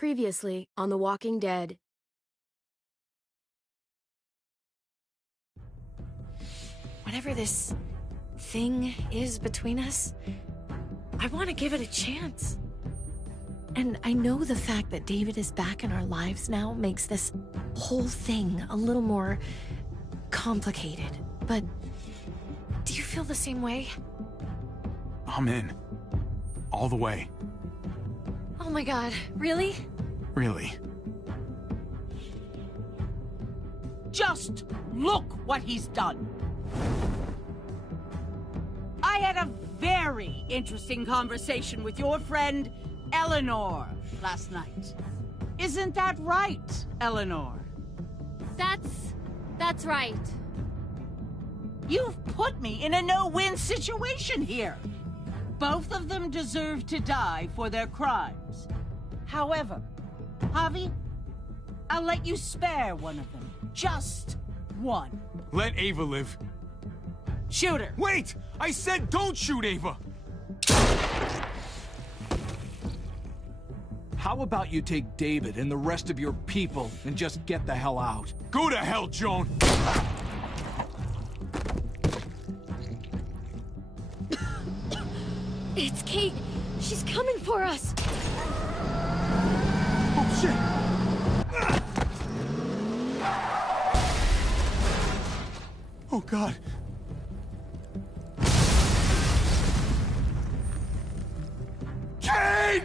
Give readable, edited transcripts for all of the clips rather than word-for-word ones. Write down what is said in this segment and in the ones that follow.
Previously on The Walking Dead. Whatever this thing is between us, I want to give it a chance. And I know the fact that David is back in our lives now makes this whole thing a little more complicated. But do you feel the same way? I'm in. All the way. Oh my God, really? Really. Just look what he's done. I had a very interesting conversation with your friend Eleanor last night. Isn't that right, Eleanor? That's right. You've put me in a no-win situation here. Both of them deserve to die for their crimes. However, Javi, I'll let you spare one of them. Just one. Let Ava live. Shoot her. Wait! I said don't shoot Ava! How about you take David and the rest of your people and just get the hell out? Go to hell, Joan! It's Kate. She's coming for us. Oh, shit! Oh, God. Kate!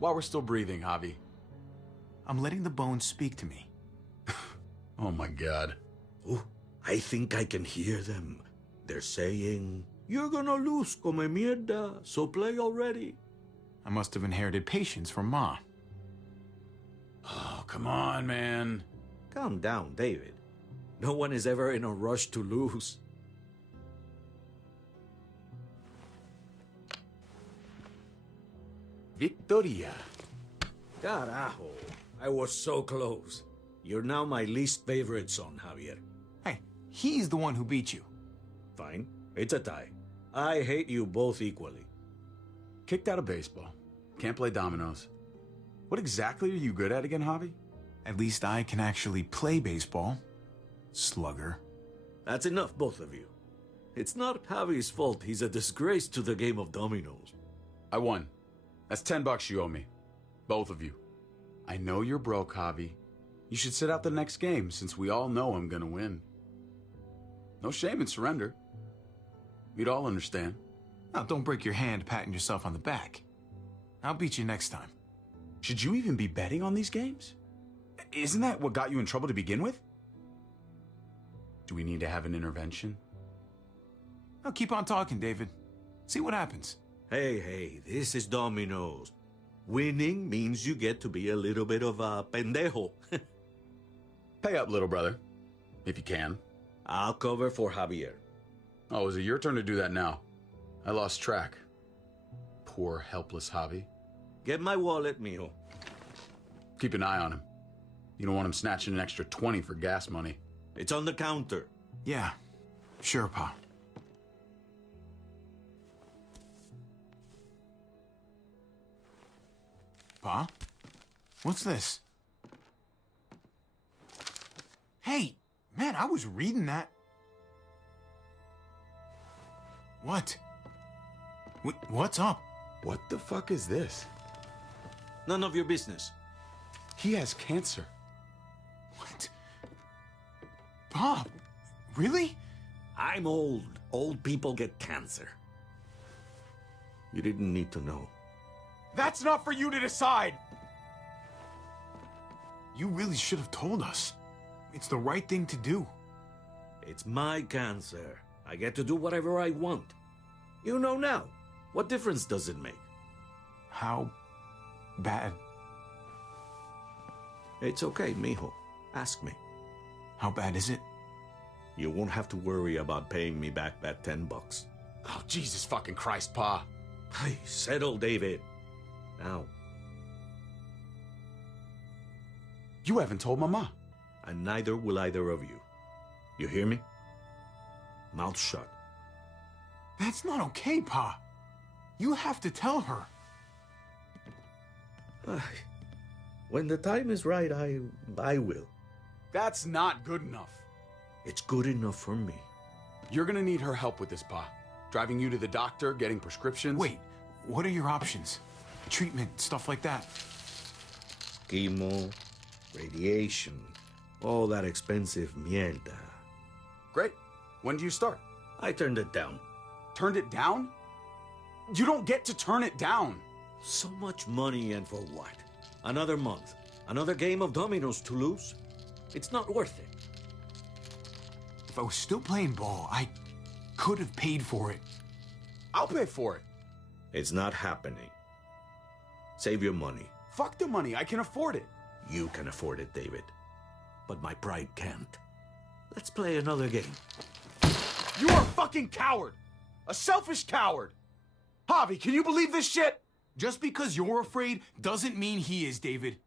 While we're still breathing, Javi. I'm letting the bones speak to me. Oh my God. Oh, I think I can hear them. They're saying, "You're gonna lose, come mierda, so play already." I must have inherited patience from Ma. Oh, come on, man. Calm down, David. No one is ever in a rush to lose. Victoria. Carajo, I was so close. You're now my least favorite son, Javier. Hey, he's the one who beat you. Fine, it's a tie. I hate you both equally. Kicked out of baseball. Can't play dominoes. What exactly are you good at again, Javi? At least I can actually play baseball. Slugger. That's enough, both of you. It's not Javi's fault he's a disgrace to the game of dominoes. I won. That's $10 you owe me. Both of you. I know you're broke, Javi. You should sit out the next game, since we all know I'm gonna win. No shame in surrender. We'd all understand. Now, don't break your hand patting yourself on the back. I'll beat you next time. Should you even be betting on these games? Isn't that what got you in trouble to begin with? Do we need to have an intervention? Now, keep on talking, David. See what happens. Hey, this is dominoes. Winning means you get to be a little bit of a pendejo. Pay up, little brother. If you can. I'll cover for Javier. Oh, is it your turn to do that now? I lost track. Poor, helpless Javi. Get my wallet, mijo. Keep an eye on him. You don't want him snatching an extra 20 for gas money. It's on the counter. Yeah, sure, Pa. Pa? What's this? Hey, man, I was reading that. What? What's up? What the fuck is this? None of your business. He has cancer. What? Pa, really? I'm old. Old people get cancer. You didn't need to know. That's not for you to decide! You really should have told us. It's the right thing to do. It's my cancer. I get to do whatever I want. You know now. What difference does it make? How bad? It's okay, mijo. Ask me. How bad is it? You won't have to worry about paying me back that $10. Oh, Jesus fucking Christ, Pa. Hey, settle, David. Now. You haven't told Mama. And neither will either of you. You hear me? Mouth shut. That's not okay, Pa. You have to tell her. When the time is right, I will. That's not good enough. It's good enough for me. You're gonna need her help with this, Pa. Driving you to the doctor, getting prescriptions. Wait, what are your options? Treatment, stuff like that. Chemo, radiation, all that expensive mierda. Great. When do you start? I turned it down. Turned it down? You don't get to turn it down. So much money, and for what? Another month? Another game of dominoes to lose? It's not worth it. If I was still playing ball, I could have paid for it. I'll pay for it. It's not happening. Save your money. Fuck the money. I can afford it. You can afford it, David. But my pride can't. Let's play another game. You are a fucking coward. A selfish coward. Javi, can you believe this shit? Just because you're afraid doesn't mean he is, David.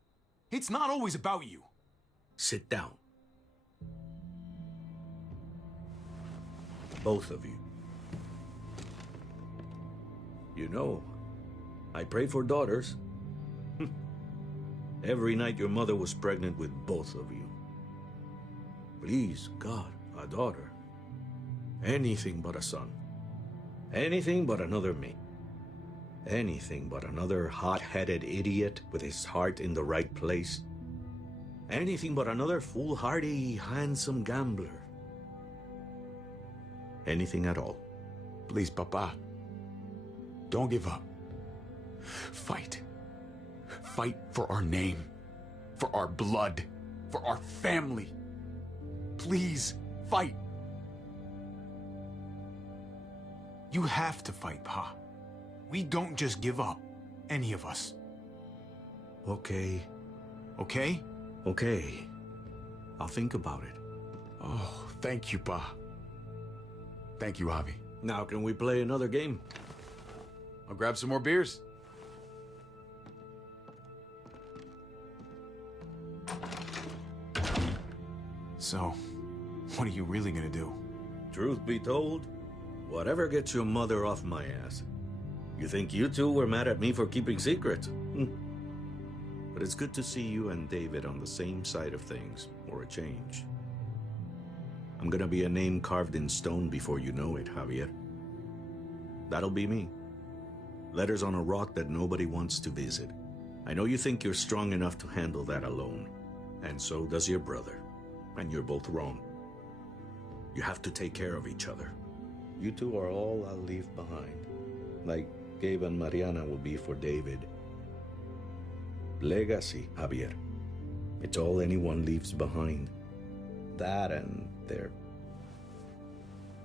It's not always about you. Sit down. Both of you. You know, I pray for daughters. Every night your mother was pregnant with both of you. Please, God, a daughter. Anything but a son. Anything but another me. Anything but another hot-headed idiot with his heart in the right place. Anything but another foolhardy, handsome gambler. Anything at all. Please, Papa. Don't give up. Fight. Fight for our name. For our blood. For our family. Please, fight. You have to fight, Pa. We don't just give up. Any of us. Okay. Okay? Okay. I'll think about it. Oh, thank you, Pa. Thank you, Javi. Now, can we play another game? I'll grab some more beers. So, what are you really gonna do? Truth be told, whatever gets your mother off my ass. You think you two were mad at me for keeping secrets? But it's good to see you and David on the same side of things, for a change. I'm gonna be a name carved in stone before you know it, Javier. That'll be me. Letters on a rock that nobody wants to visit. I know you think you're strong enough to handle that alone. And so does your brother. And you're both wrong. You have to take care of each other. You two are all I'll leave behind. Like Gabe and Mariana will be for David. Legacy, Javier. It's all anyone leaves behind. That and their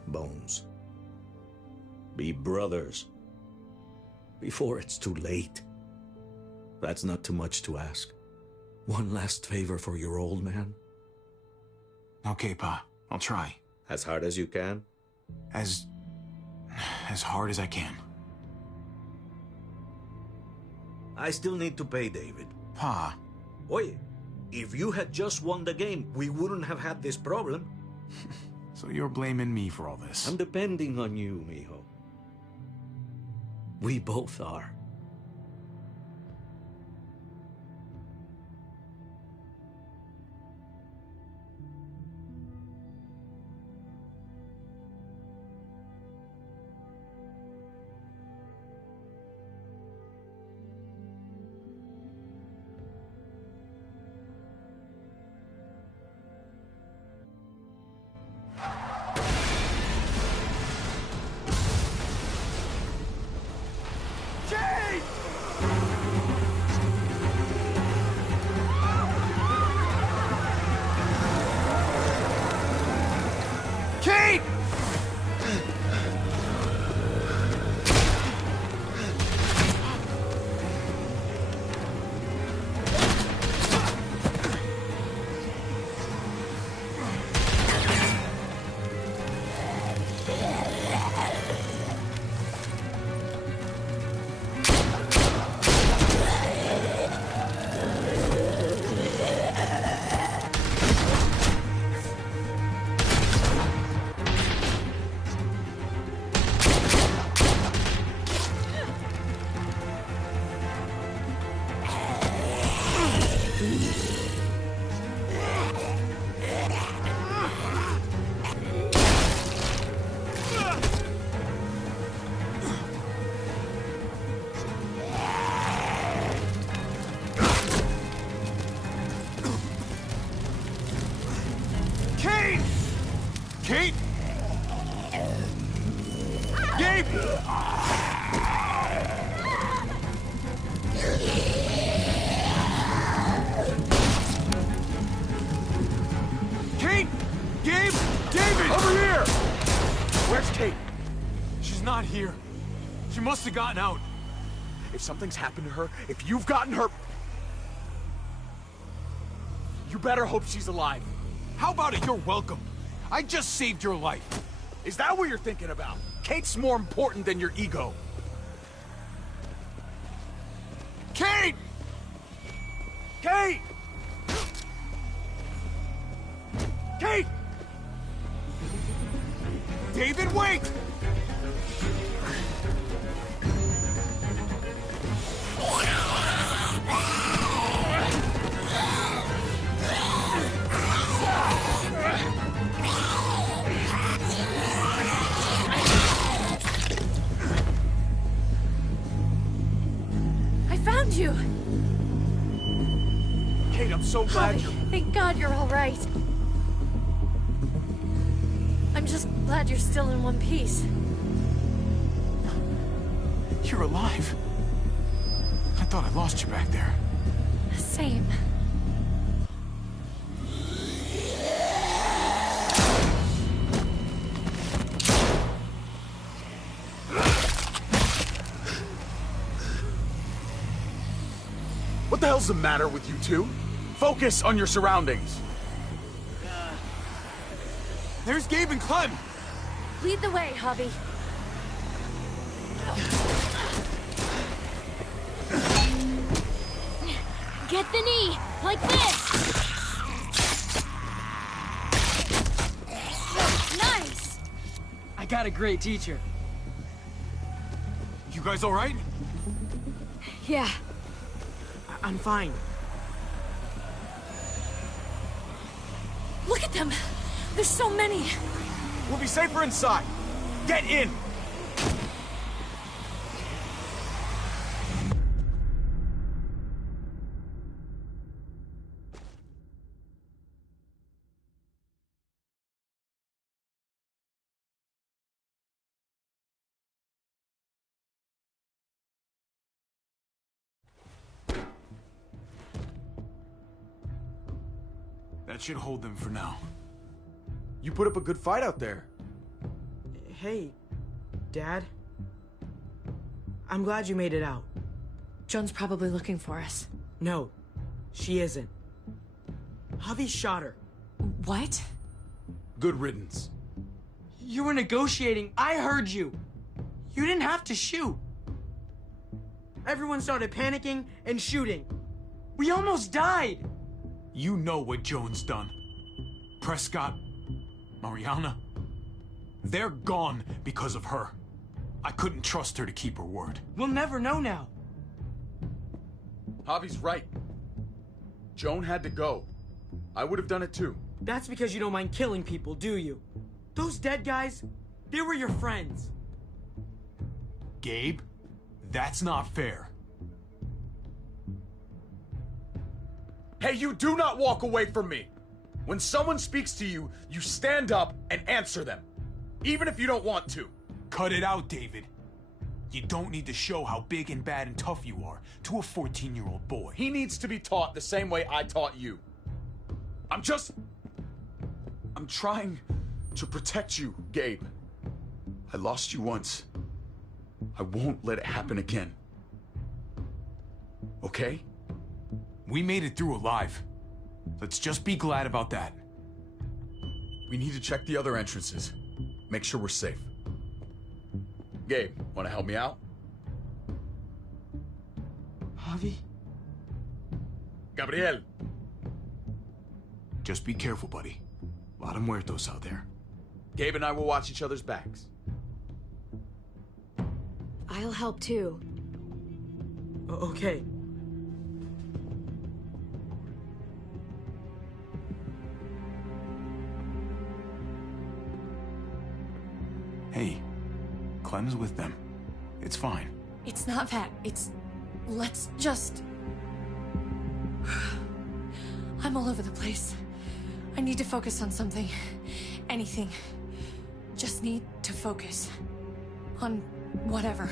bones. Be brothers. Before it's too late. That's not too much to ask. One last favor for your old man. Okay, Pa. I'll try. As hard as you can. As hard as I can. I still need to pay David. Pa. Oye, if you had just won the game, we wouldn't have had this problem. So you're blaming me for all this? I'm depending on you, mijo. We both are. Jay! Kate! Gabe! Kate! Gabe! David! Over here! Where's Kate? She's not here. She must have gotten out. If something's happened to her, if you've gotten her... You better hope she's alive. How about it? You're welcome. I just saved your life. Is that what you're thinking about? Kate's more important than your ego. Kate! Kate! Kate! David, wait! I found you! Kate, I'm so glad you're... Thank God you're all right. I'm just glad you're still in one piece. You're alive. I thought I lost you back there. Same. What the hell's the matter with you two? Focus on your surroundings. There's Gabe and Clem. Lead the way, Javi. Get the knee, like this! Nice! I got a great teacher. You guys all right? Yeah. I'm fine. Look at them! There's so many! We'll be safer inside. Get in! That should hold them for now. You put up a good fight out there. Hey, Dad. I'm glad you made it out. Joan's probably looking for us. No, she isn't. Javi shot her. What? Good riddance. You were negotiating. I heard you. You didn't have to shoot. Everyone started panicking and shooting. We almost died. You know what Joan's done. Prescott, Mariana, they're gone because of her. I couldn't trust her to keep her word. We'll never know now. Javi's right. Joan had to go. I would have done it too. That's because you don't mind killing people, do you? Those dead guys, they were your friends. Gabe, that's not fair. Hey, you do not walk away from me. When someone speaks to you, you stand up and answer them. Even if you don't want to. Cut it out, David. You don't need to show how big and bad and tough you are to a 14-year-old boy. He needs to be taught the same way I taught you. I'm trying to protect you, Gabe. I lost you once. I won't let it happen again. Okay? We made it through alive. Let's just be glad about that. We need to check the other entrances. Make sure we're safe. Gabe, want to help me out? Javi? Gabriel. Just be careful, buddy. A lot of muertos out there. Gabe and I will watch each other's backs. I'll help too. Okay. Hey, Clem's with them. It's fine. It's not that. It's... Let's just... I'm all over the place. I need to focus on something. anything. Just need to focus on whatever.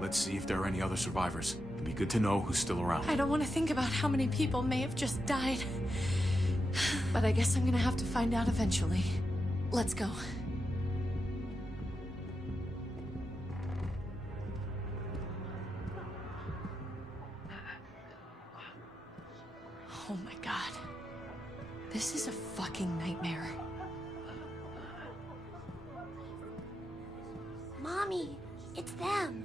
Let's see if there are any other survivors. It'd be good to know who's still around. I don't want to think about how many people may have just died. But I guess I'm gonna have to find out eventually. Let's go. Oh my god. This is a fucking nightmare. Mommy, it's them.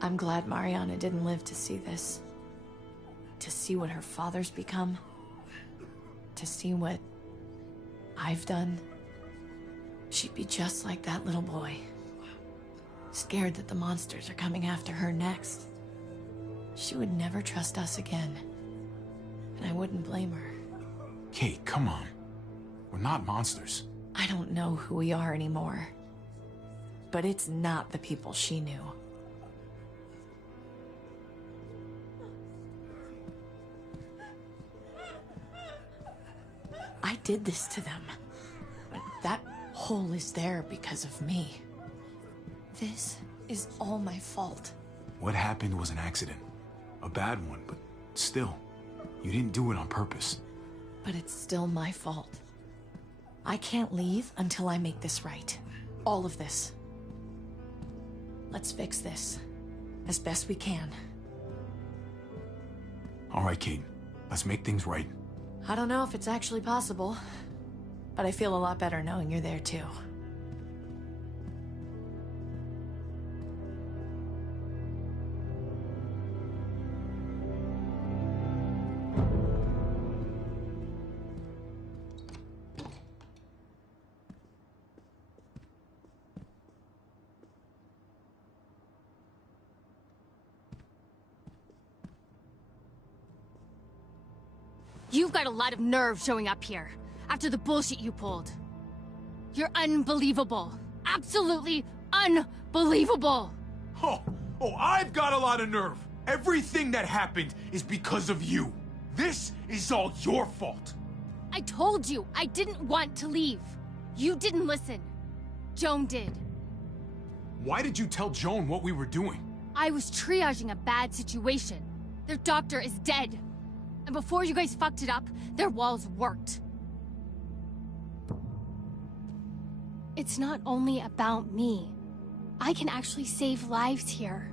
I'm glad Mariana didn't live to see this. To see what her father's become. To see what I've done. She'd be just like that little boy. Scared that the monsters are coming after her next. She would never trust us again. And I wouldn't blame her. Kate, come on. We're not monsters. I don't know who we are anymore. But it's not the people she knew. I did this to them. But that hole is there because of me. This is all my fault. What happened was an accident. A bad one, but still. You didn't do it on purpose. But it's still my fault. I can't leave until I make this right. All of this. Let's fix this. As best we can. All right, Kate. Let's make things right. I don't know if it's actually possible. But I feel a lot better knowing you're there too. You've got a lot of nerve showing up here, after the bullshit you pulled. You're unbelievable. Absolutely unbelievable! Oh, I've got a lot of nerve. Everything that happened is because of you. This is all your fault. I told you I didn't want to leave. You didn't listen. Joan did. Why did you tell Joan what we were doing? I was triaging a bad situation. Their doctor is dead. And before you guys fucked it up, their walls worked. It's not only about me. I can actually save lives here.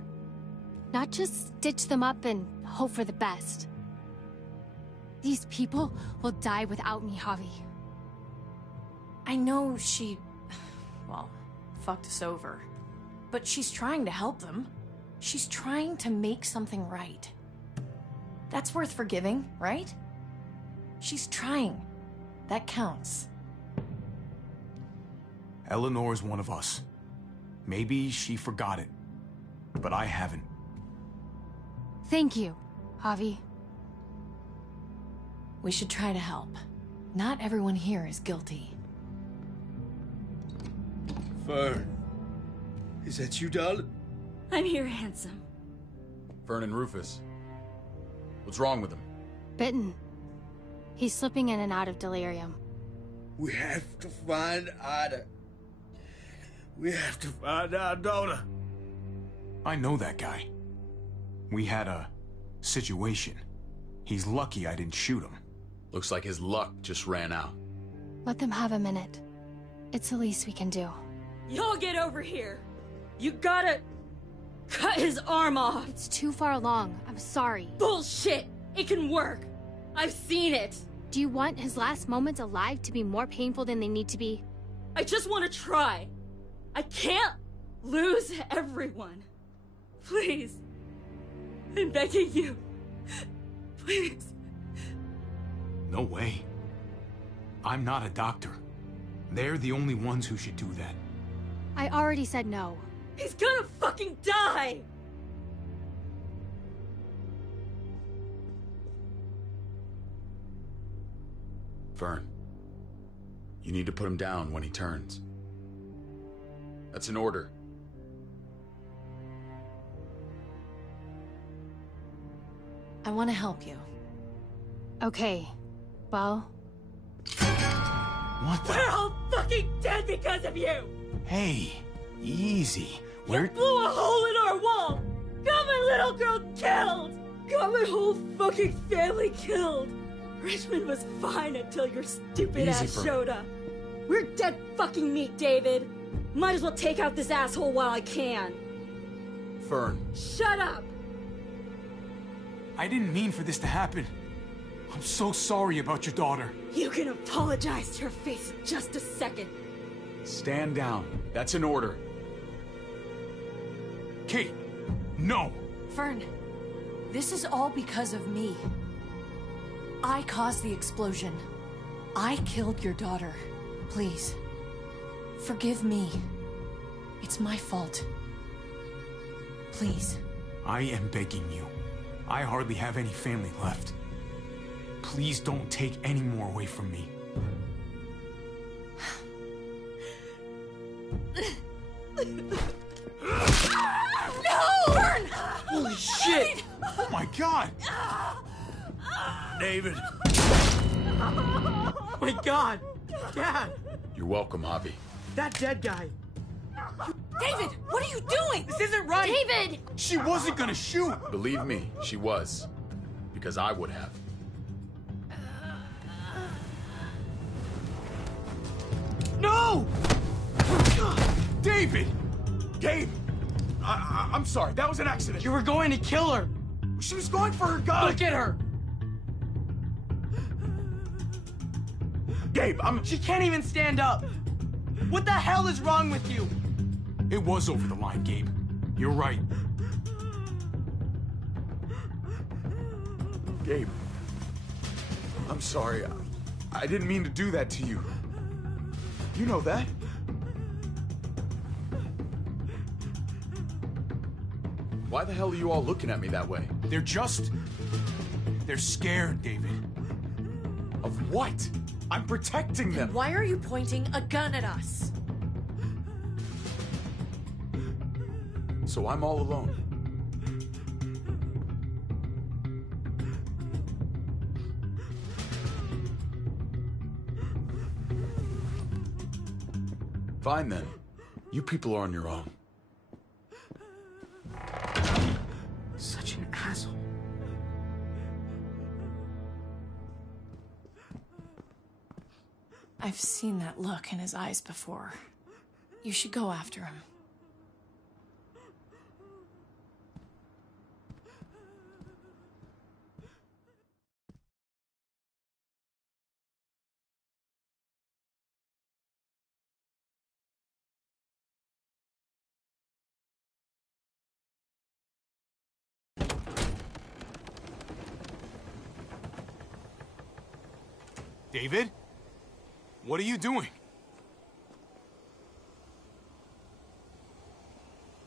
Not just stitch them up and hope for the best. These people will die without me, Javi. I know she... well, fucked us over. But she's trying to help them. She's trying to make something right. That's worth forgiving, right? She's trying. That counts. Eleanor's one of us. Maybe she forgot it, but I haven't. Thank you, Javi. We should try to help. Not everyone here is guilty. Fern. Is that you, darling? I'm here, handsome. Fern and Rufus. What's wrong with him? Bitten. He's slipping in and out of delirium. We have to find Ada. We have to find our daughter. I know that guy. We had a situation. He's lucky I didn't shoot him. Looks like his luck just ran out. Let them have a minute. It's the least we can do. Y'all get over here. You gotta cut his arm off. It's too far along. I'm sorry. Bullshit. It can work. I've seen it. Do you want his last moments alive to be more painful than they need to be? I just want to try. I can't lose everyone. Please. I'm begging you. Please. No way. I'm not a doctor. They're the only ones who should do that. I already said no. He's gonna fucking die! Fern, you need to put him down when he turns. That's an order. I want to help you. Okay, well, What the? We're all fucking dead because of you! Hey, easy. You blew a hole in our wall! Got my little girl killed! Got my whole fucking family killed! Richmond was fine until your stupid Easy, ass Fern. showed up. We're dead fucking meat, David. Might as well take out this asshole while I can. Fern. Shut up! I didn't mean for this to happen. I'm so sorry about your daughter. You can apologize to her face in just a second. Stand down. That's an order. Kate, no. Fern, this is all because of me. I caused the explosion. I killed your daughter. Please, forgive me. It's my fault. Please. I am begging you. I hardly have any family left. Please don't take any more away from me. No! Fern! Holy shit! Oh my God! David. Oh my god! Dad! You're welcome, Javi. That dead guy! David, what are you doing? This isn't right! David! She wasn't gonna shoot! Believe me, she was. Because I would have. No! David! Gabe! I'm sorry, that was an accident. You were going to kill her! She was going for her gun! Look at her! Gabe, She can't even stand up! What the hell is wrong with you? It was over the line, Gabe. You're right. Gabe. I'm sorry. I didn't mean to do that to you. You know that. Why the hell are you all looking at me that way? They're scared, David. Of what? I'm protecting them. Why are you pointing a gun at us? So I'm all alone. Fine then. You people are on your own. Such an asshole. I've seen that look in his eyes before. You should go after him. David? What are you doing?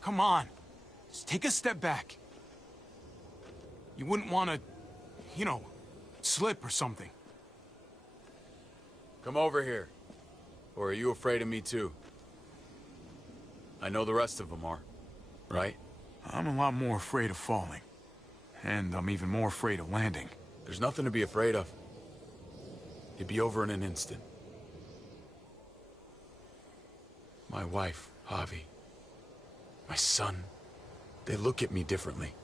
Come on. Just take a step back. You wouldn't want to, slip or something. Come over here. Or are you afraid of me too? I know the rest of them are, right? I'm a lot more afraid of falling. And I'm even more afraid of landing. There's nothing to be afraid of. It'd be over in an instant. My wife, Javi. My son. They look at me differently.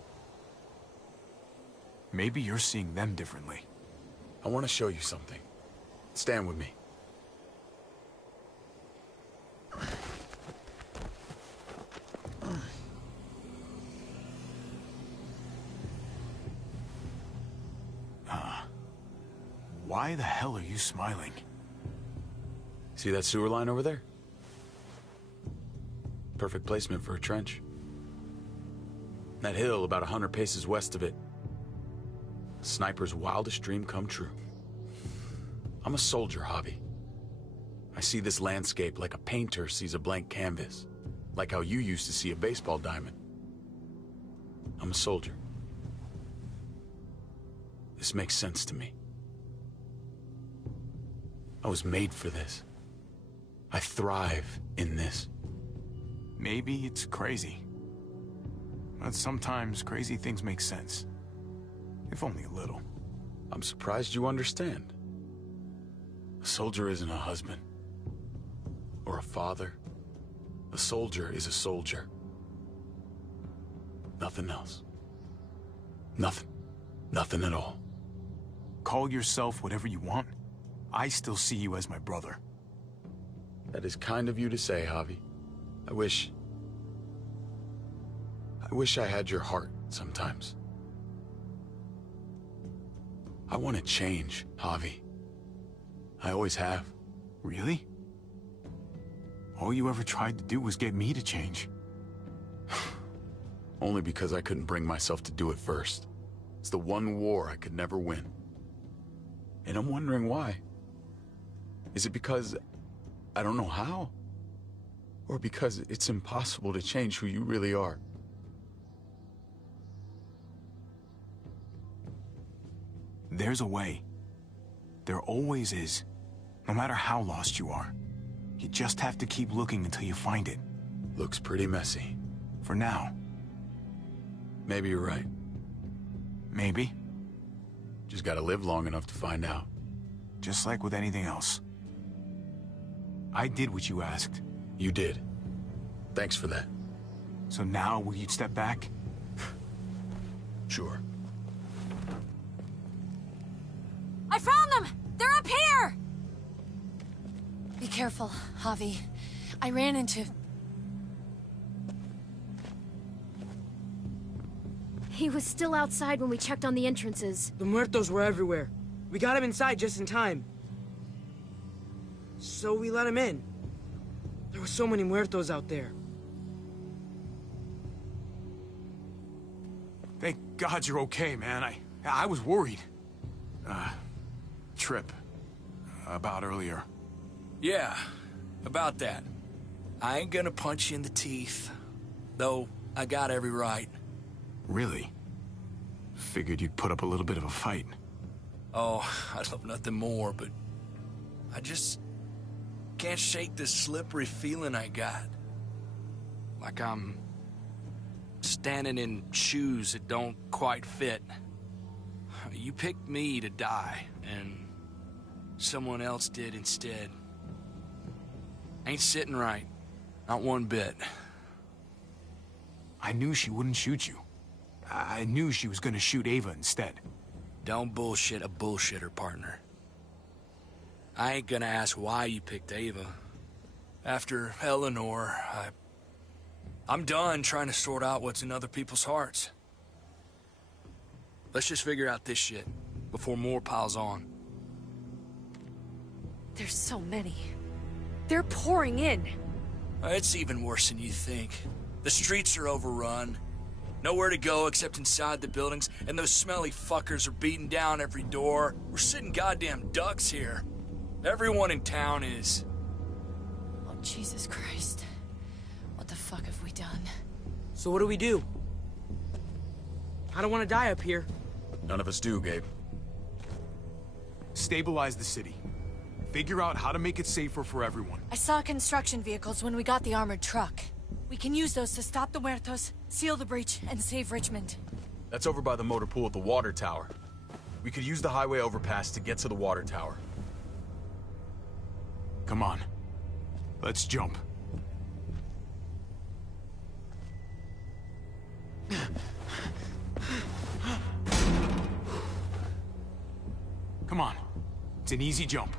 Maybe you're seeing them differently. I want to show you something. Stand with me. Why the hell are you smiling? See that sewer line over there? Perfect placement for a trench. That hill about 100 paces west of it. Sniper's wildest dream come true. I'm a soldier, Javi. I see this landscape like a painter sees a blank canvas. Like how you used to see a baseball diamond. I'm a soldier. This makes sense to me. I was made for this. I thrive in this. Maybe it's crazy. But sometimes crazy things make sense. If only a little. I'm surprised you understand. A soldier isn't a husband. Or a father. A soldier is a soldier. Nothing else. Nothing. Nothing at all. Call yourself whatever you want. I still see you as my brother. That is kind of you to say, Javi. I wish I had your heart sometimes. I want to change, Javi. I always have. Really? All you ever tried to do was get me to change. Only because I couldn't bring myself to do it first. It's the one war I could never win. And I'm wondering why. Is it because I don't know how? Or because it's impossible to change who you really are? There's a way. There always is. No matter how lost you are. You just have to keep looking until you find it. Looks pretty messy. For now. Maybe you're right. Maybe. Just gotta live long enough to find out. Just like with anything else. I did what you asked. You did. Thanks for that. So now, will you step back? Sure. I found them! They're up here! Be careful, Javi. I ran into... He was still outside when we checked on the entrances. The muertos were everywhere. We got him inside just in time. So we let him in. There were so many muertos out there. Thank God you're okay, man. I was worried. Trip. About earlier. Yeah, about that. I ain't gonna punch you in the teeth. Though, I got every right. Really? Figured you'd put up a little bit of a fight. Oh, I'd love nothing more, but... I just... can't shake this slippery feeling I got. Like I'm... standing in shoes that don't quite fit. You picked me to die, and... someone else did instead. Ain't sitting right. Not one bit. I knew she wouldn't shoot you. I knew she was gonna shoot Ava instead. Don't bullshit a bullshitter, partner. I ain't gonna ask why you picked Ava. After Eleanor, I'm done trying to sort out what's in other people's hearts. Let's just figure out this shit before more piles on. There's so many. They're pouring in. It's even worse than you think. The streets are overrun. Nowhere to go except inside the buildings, and those smelly fuckers are beating down every door. We're sitting goddamn ducks here. Everyone in town is. Oh, Jesus Christ. What the fuck have we done? So what do we do? I don't want to die up here. None of us do, Gabe. Stabilize the city. Figure out how to make it safer for everyone. I saw construction vehicles when we got the armored truck. We can use those to stop the muertos, seal the breach, and save Richmond. That's over by the motor pool at the water tower. We could use the highway overpass to get to the water tower. Come on. Let's jump. Come on. It's an easy jump.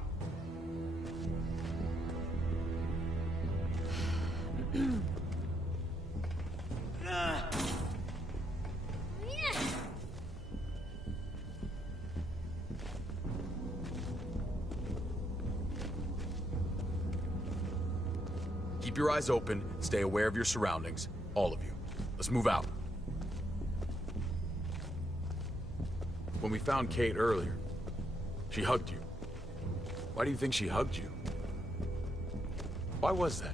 Keep your eyes open, stay aware of your surroundings. All of you. Let's move out. When we found Kate earlier, she hugged you. Why do you think she hugged you? Why was that?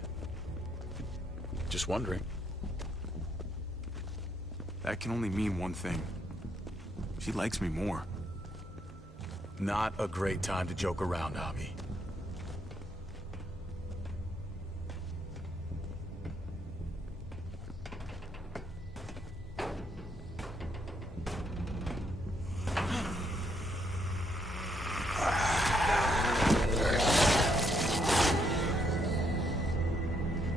Just wondering. That can only mean one thing. She likes me more. Not a great time to joke around, Javi.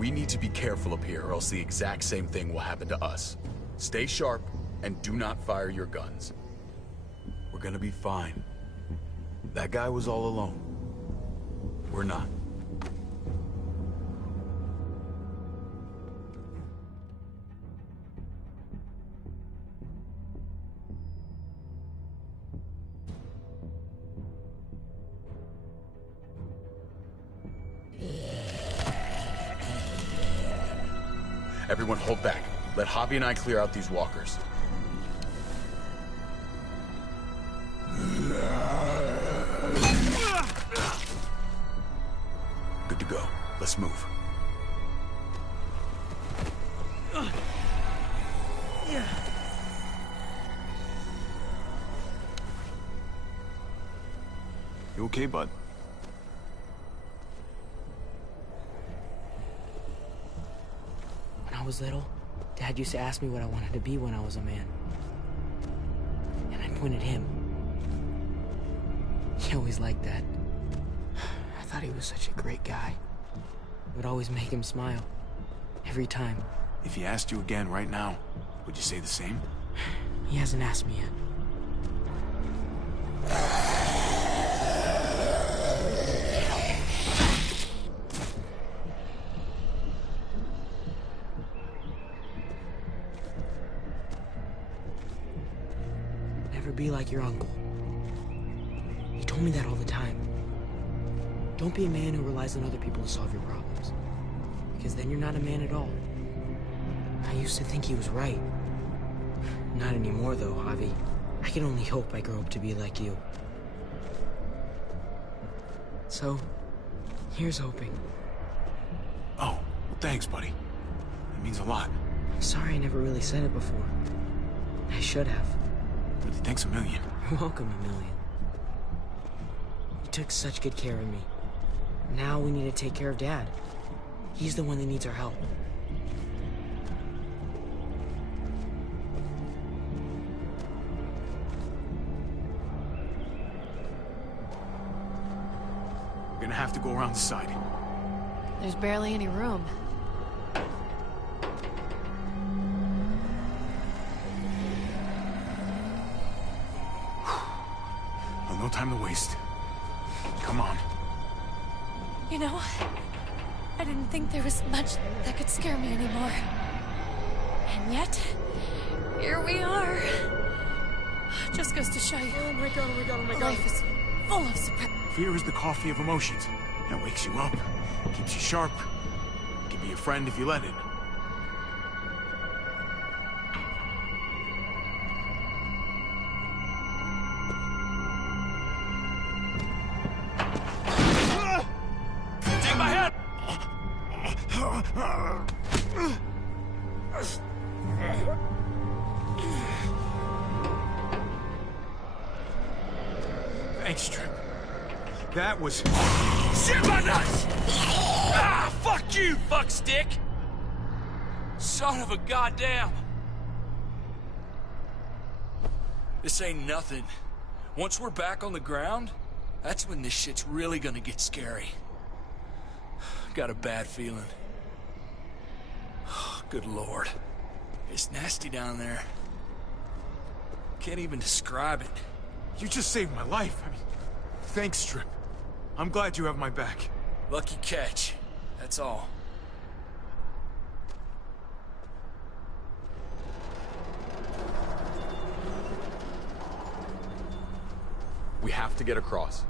We need to be careful up here, or else the exact same thing will happen to us. Stay sharp, and do not fire your guns. We're gonna be fine. That guy was all alone. We're not. Everyone hold back. Let Javi and I clear out these walkers. Good to go. Let's move. You okay, bud? When I was little, Dad used to ask me what I wanted to be when I was a man. And I'd point at him. He always liked that. I thought he was such a great guy. It would always make him smile. Every time. If he asked you again right now, would you say the same? He hasn't asked me yet. Never be like your uncle. He told me that all the time. Don't be a man who relies on other people to solve your problems. Because then you're not a man at all. I used to think he was right. Not anymore, though, Javi. I can only hope I grow up to be like you. So, here's hoping. Oh, thanks, buddy. It means a lot. Sorry I never really said it before. I should have. Really, thanks a million. You're welcome, a million. You took such good care of me. Now we need to take care of Dad. He's the one that needs our help. We're gonna have to go around the side. There's barely any room. Well, no time to waste. Come on. You know, I didn't think there was much that could scare me anymore. And yet, here we are. Just goes to show you. Oh my god, oh my god, oh my god. Life is full of surprises. Fear is the coffee of emotions. It wakes you up, keeps you sharp. It can be a friend if you let it. Take my hand! Thanks, Trip. That was... Shit my nuts! Ah, fuck you, fuckstick! Son of a goddamn! This ain't nothing. Once we're back on the ground, that's when this shit's really gonna get scary. Got a bad feeling. Good lord. It's nasty down there. Can't even describe it. You just saved my life. I mean, thanks, Trip. I'm glad you have my back. Lucky catch. That's all. We have to get across.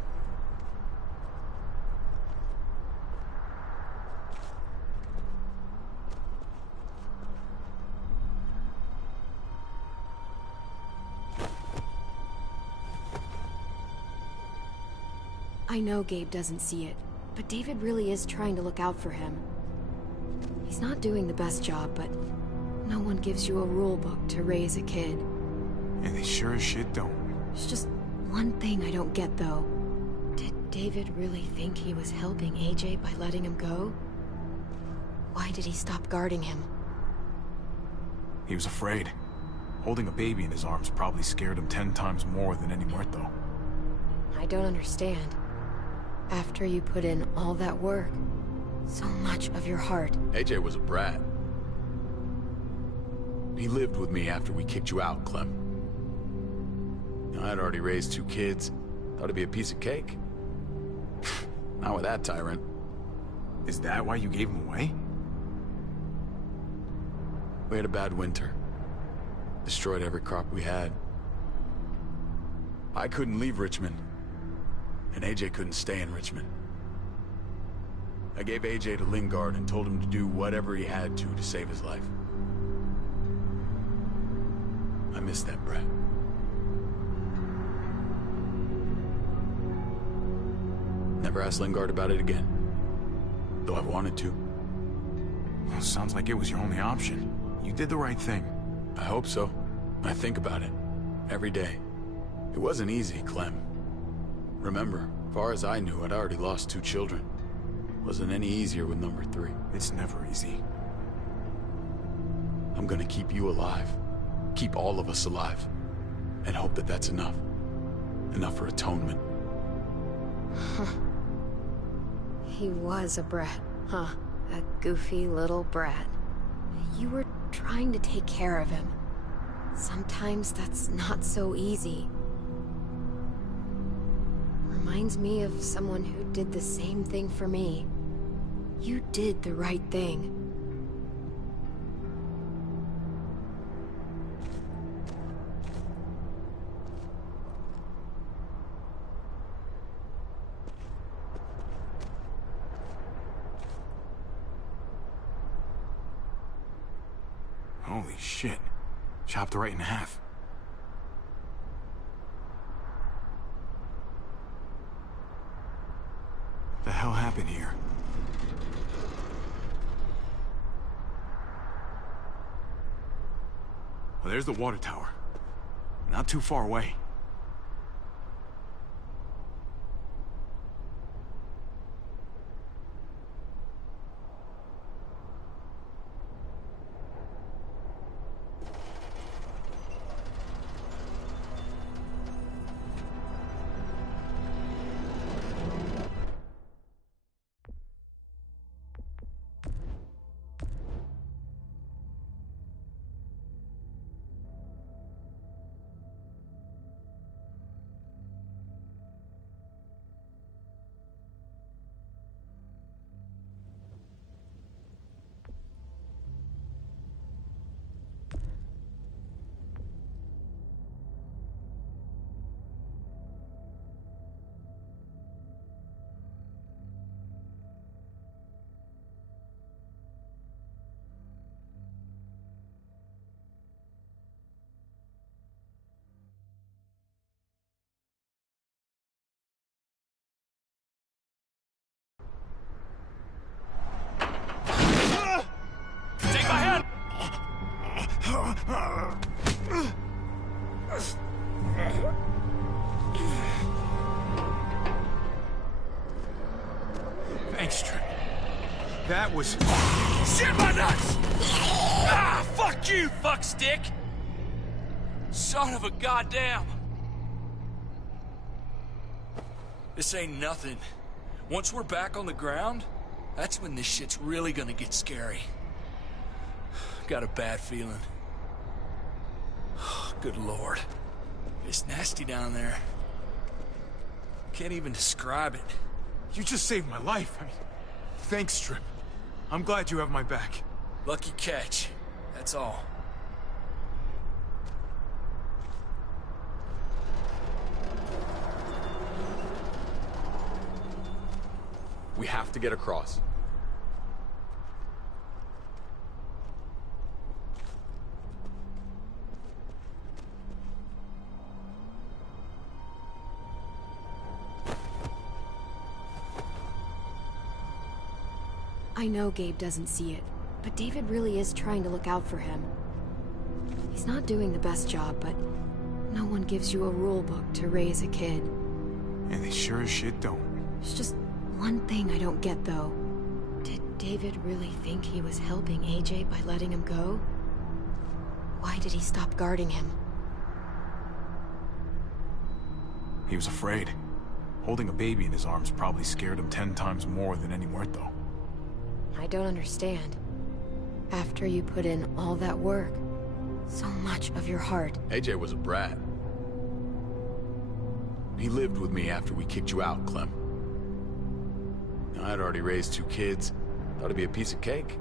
I know Gabe doesn't see it, but David really is trying to look out for him. He's not doing the best job, but no one gives you a rule book to raise a kid. And they sure as shit don't. There's just one thing I don't get, though. Did David really think he was helping AJ by letting him go? Why did he stop guarding him? He was afraid. Holding a baby in his arms probably scared him 10 times more than any muerto. I don't understand. After you put in all that work, So much of your heart. AJ was a brat. He lived with me after we kicked you out, Clem. I'd already raised 2 kids. Thought it'd be a piece of cake. Not with that tyrant. Is that why you gave him away? We had a bad winter. Destroyed every crop we had. I couldn't leave Richmond. And AJ couldn't stay in Richmond. I gave AJ to Lingard and told him to do whatever he had to save his life. I miss that brat. Never asked Lingard about it again. Though I wanted to. Well, sounds like it was your only option. You did the right thing. I hope so. I think about it. Every day. It wasn't easy, Clem. Remember, far as I knew, I'd already lost 2 children. Wasn't any easier with number 3. It's never easy. I'm gonna keep you alive. Keep all of us alive. And hope that that's enough. Enough for atonement. He was a brat, huh? A goofy little brat. You were trying to take care of him. Sometimes that's not so easy. Reminds me of someone who did the same thing for me. You did the right thing. Holy shit. Chopped right in half. What the hell happened here? Well, there's the water tower. Not too far away. Thanks, Trip. That was... Shit my nuts! Ah, fuck you, fuckstick! Son of a goddamn! This ain't nothing. Once we're back on the ground, that's when this shit's really gonna get scary. Got a bad feeling. Good lord. It's nasty down there. Can't even describe it. You just saved my life. I mean, thanks, Trip. I'm glad you have my back. Lucky catch. That's all. We have to get across. I know Gabe doesn't see it, but David really is trying to look out for him. He's not doing the best job, but no one gives you a rule book to raise a kid. And they sure as shit don't. There's just one thing I don't get, though. Did David really think he was helping AJ by letting him go? Why did he stop guarding him? He was afraid. Holding a baby in his arms probably scared him 10 times more than any Muerto. I don't understand. After you put in all that work, so much of your heart. AJ was a brat. He lived with me after we kicked you out, Clem. I'd already raised 2 kids. Thought it'd be a piece of cake.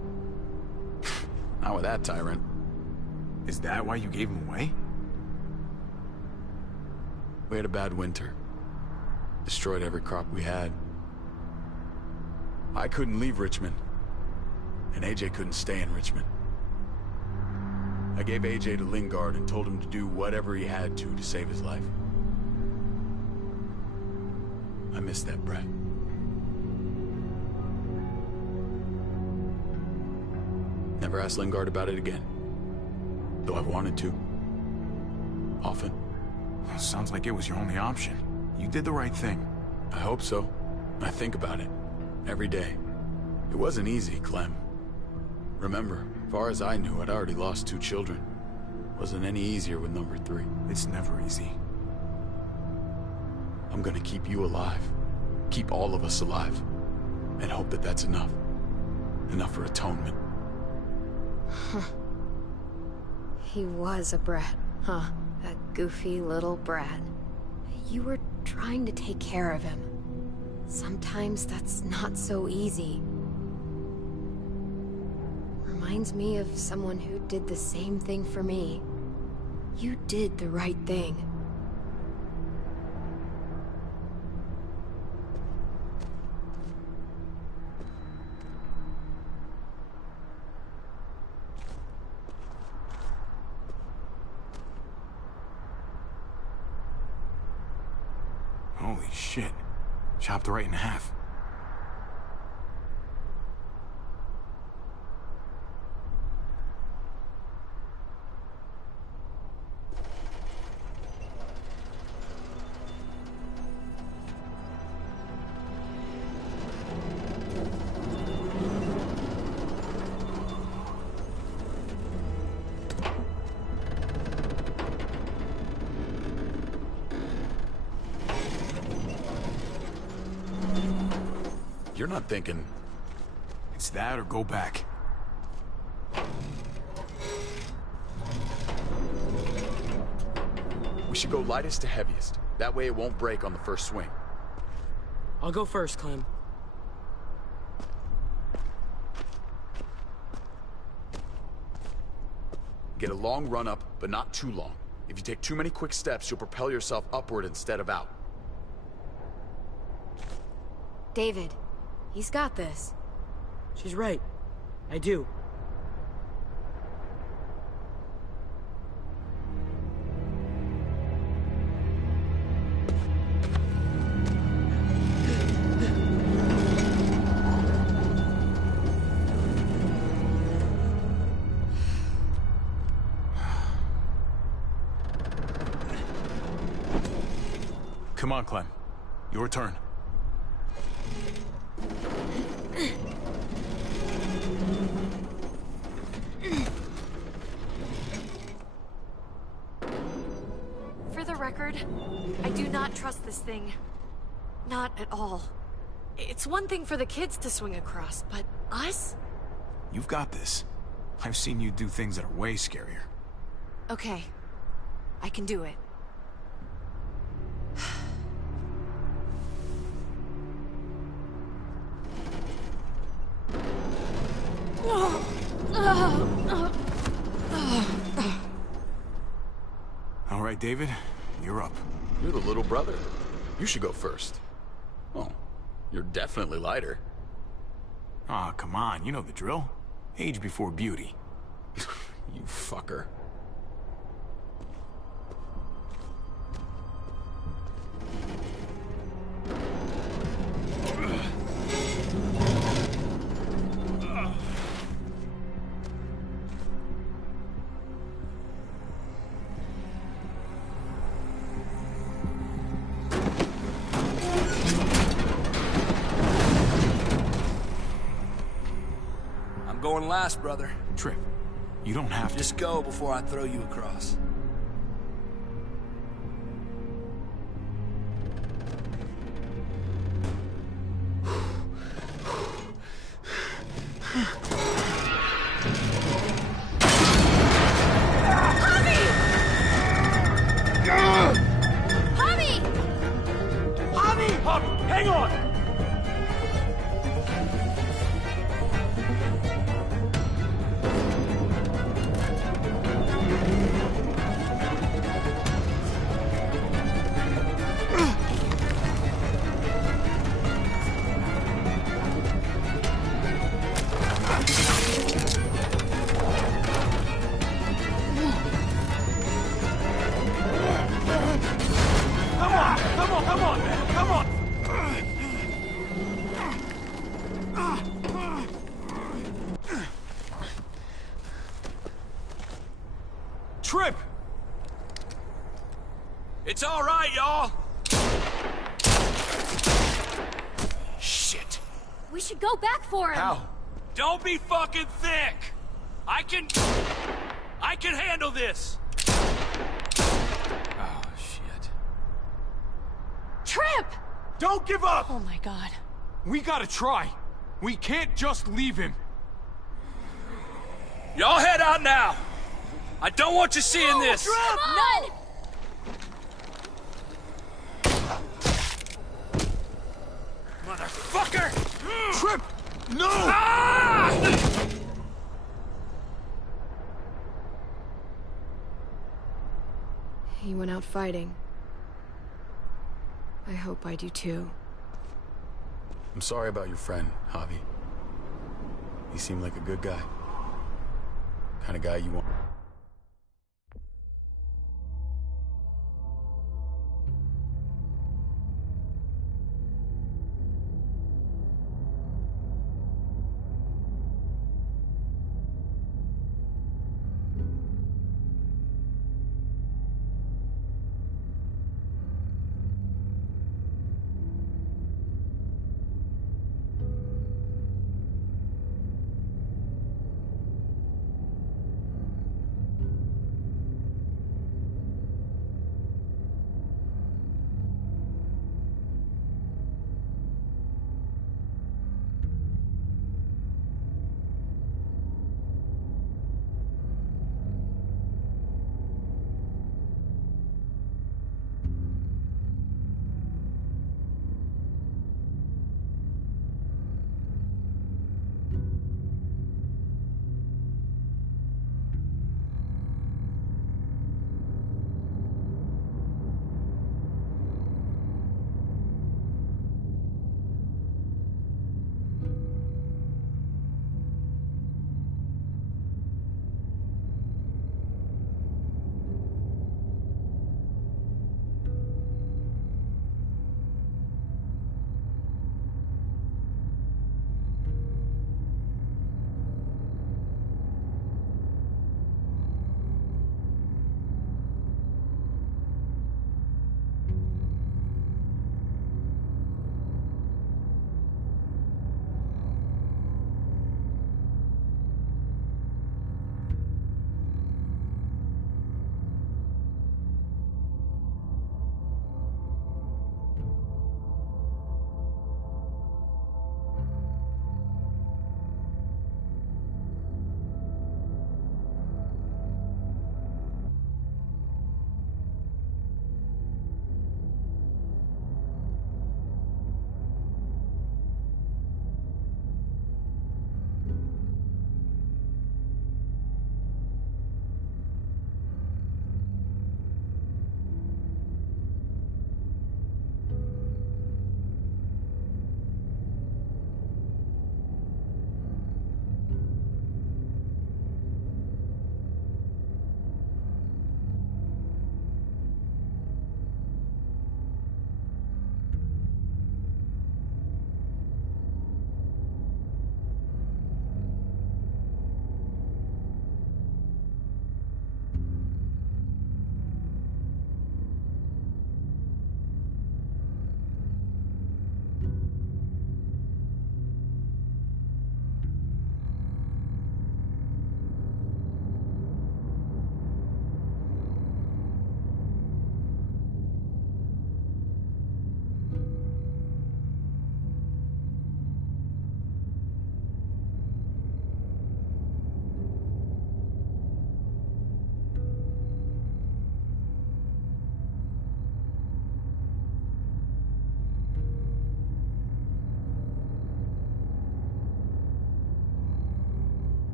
Not with that tyrant. Is that why you gave him away? We had a bad winter. Destroyed every crop we had. I couldn't leave Richmond. And AJ couldn't stay in Richmond. I gave AJ to Lingard and told him to do whatever he had to save his life. I miss that brat. Never asked Lingard about it again. Though I've wanted to. Often. Sounds like it was your only option. You did the right thing. I hope so. I think about it. Every day. It wasn't easy, Clem. Remember, far as I knew, I'd already lost 2 children. Wasn't any easier with number 3. It's never easy. I'm gonna keep you alive. Keep all of us alive. And hope that that's enough. Enough for atonement. He was a brat, huh? A goofy little brat. You were trying to take care of him. Sometimes that's not so easy. Reminds me of someone who did the same thing for me. You did the right thing. Holy shit. Chopped right in half. You're not thinking... It's that or go back. We should go lightest to heaviest. That way it won't break on the first swing. I'll go first, Clem. Get a long run up, but not too long. If you take too many quick steps, you'll propel yourself upward instead of out. David, he's got this. She's right. I do. Come on, Clem. Your turn. For the record, I do not trust this thing. Not at all. It's one thing for the kids to swing across, but us? You've got this. I've seen you do things that are way scarier. Okay. I can do it. All right, David, you're up. You're the little brother. You should go first. Oh, you're definitely lighter. Aw, come on, you know the drill. Age before beauty. You fucker. I'm going last, brother. Trip, you don't have to. Just go before I throw you across. Hang on! Come on, man! Come on! Trip! It's all right, y'all. Shit. We should go back for him. How? Don't be fucking thick. I can handle this. Oh, shit. Trip! Don't give up! Oh my god. We gotta try. We can't just leave him. Y'all head out now. I don't want you seeing this. None! Motherfucker! Trip! No! Ah! He went out fighting. I hope I do too. I'm sorry about your friend, Javi. He seemed like a good guy. Kind of guy you want.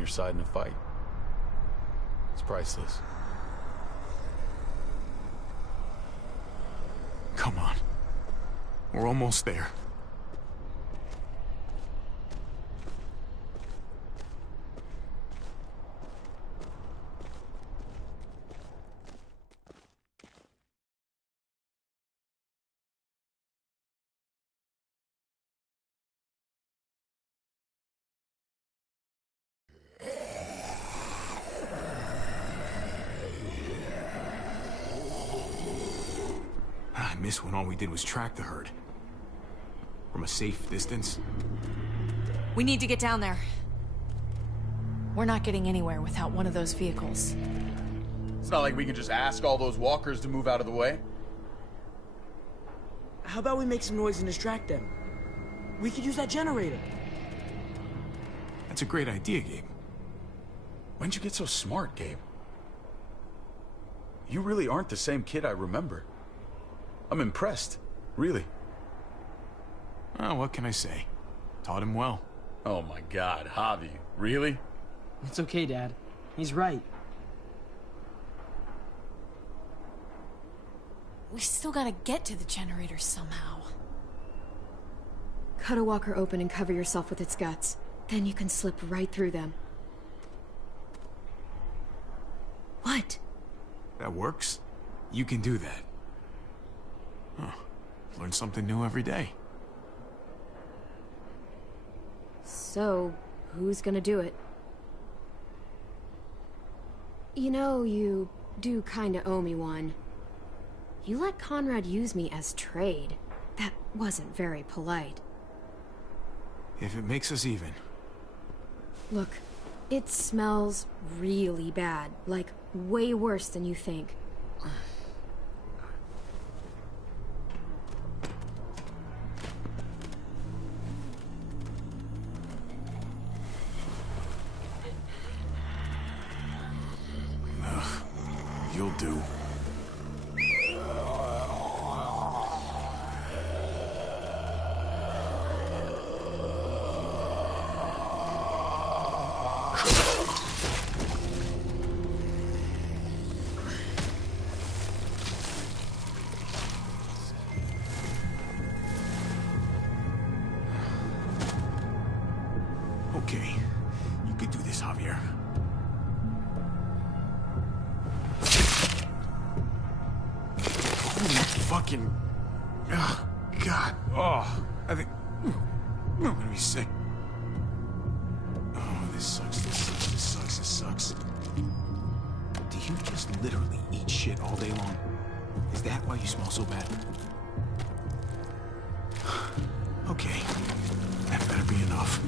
your side in a fight. It's priceless. Come on. We're almost there. I miss when all we did was track the herd. From a safe distance. We need to get down there. We're not getting anywhere without one of those vehicles. It's not like we can just ask all those walkers to move out of the way. How about we make some noise and distract them? We could use that generator. That's a great idea, Gabe. When'd you get so smart, Gabe? You really aren't the same kid I remember. I'm impressed, really. Oh, what can I say? Taught him well. Oh my God, Javi, really? It's okay, Dad. He's right. We still gotta get to the generator somehow. Cut a walker open and cover yourself with its guts. Then you can slip right through them. What? That works? You can do that. Huh. Learn something new every day. So, who's gonna do it? You know, you do kinda owe me one. You let Conrad use me as trade. That wasn't very polite. If it makes us even. Look, it smells really bad. Like, way worse than you think. You'll do. Okay, you can do this, Javier. Fucking... Oh, God. Oh, I think... I'm gonna be sick. Oh, this sucks, this sucks, this sucks, this sucks. Do you just literally eat shit all day long? Is that why you smell so bad? Okay, that better be enough.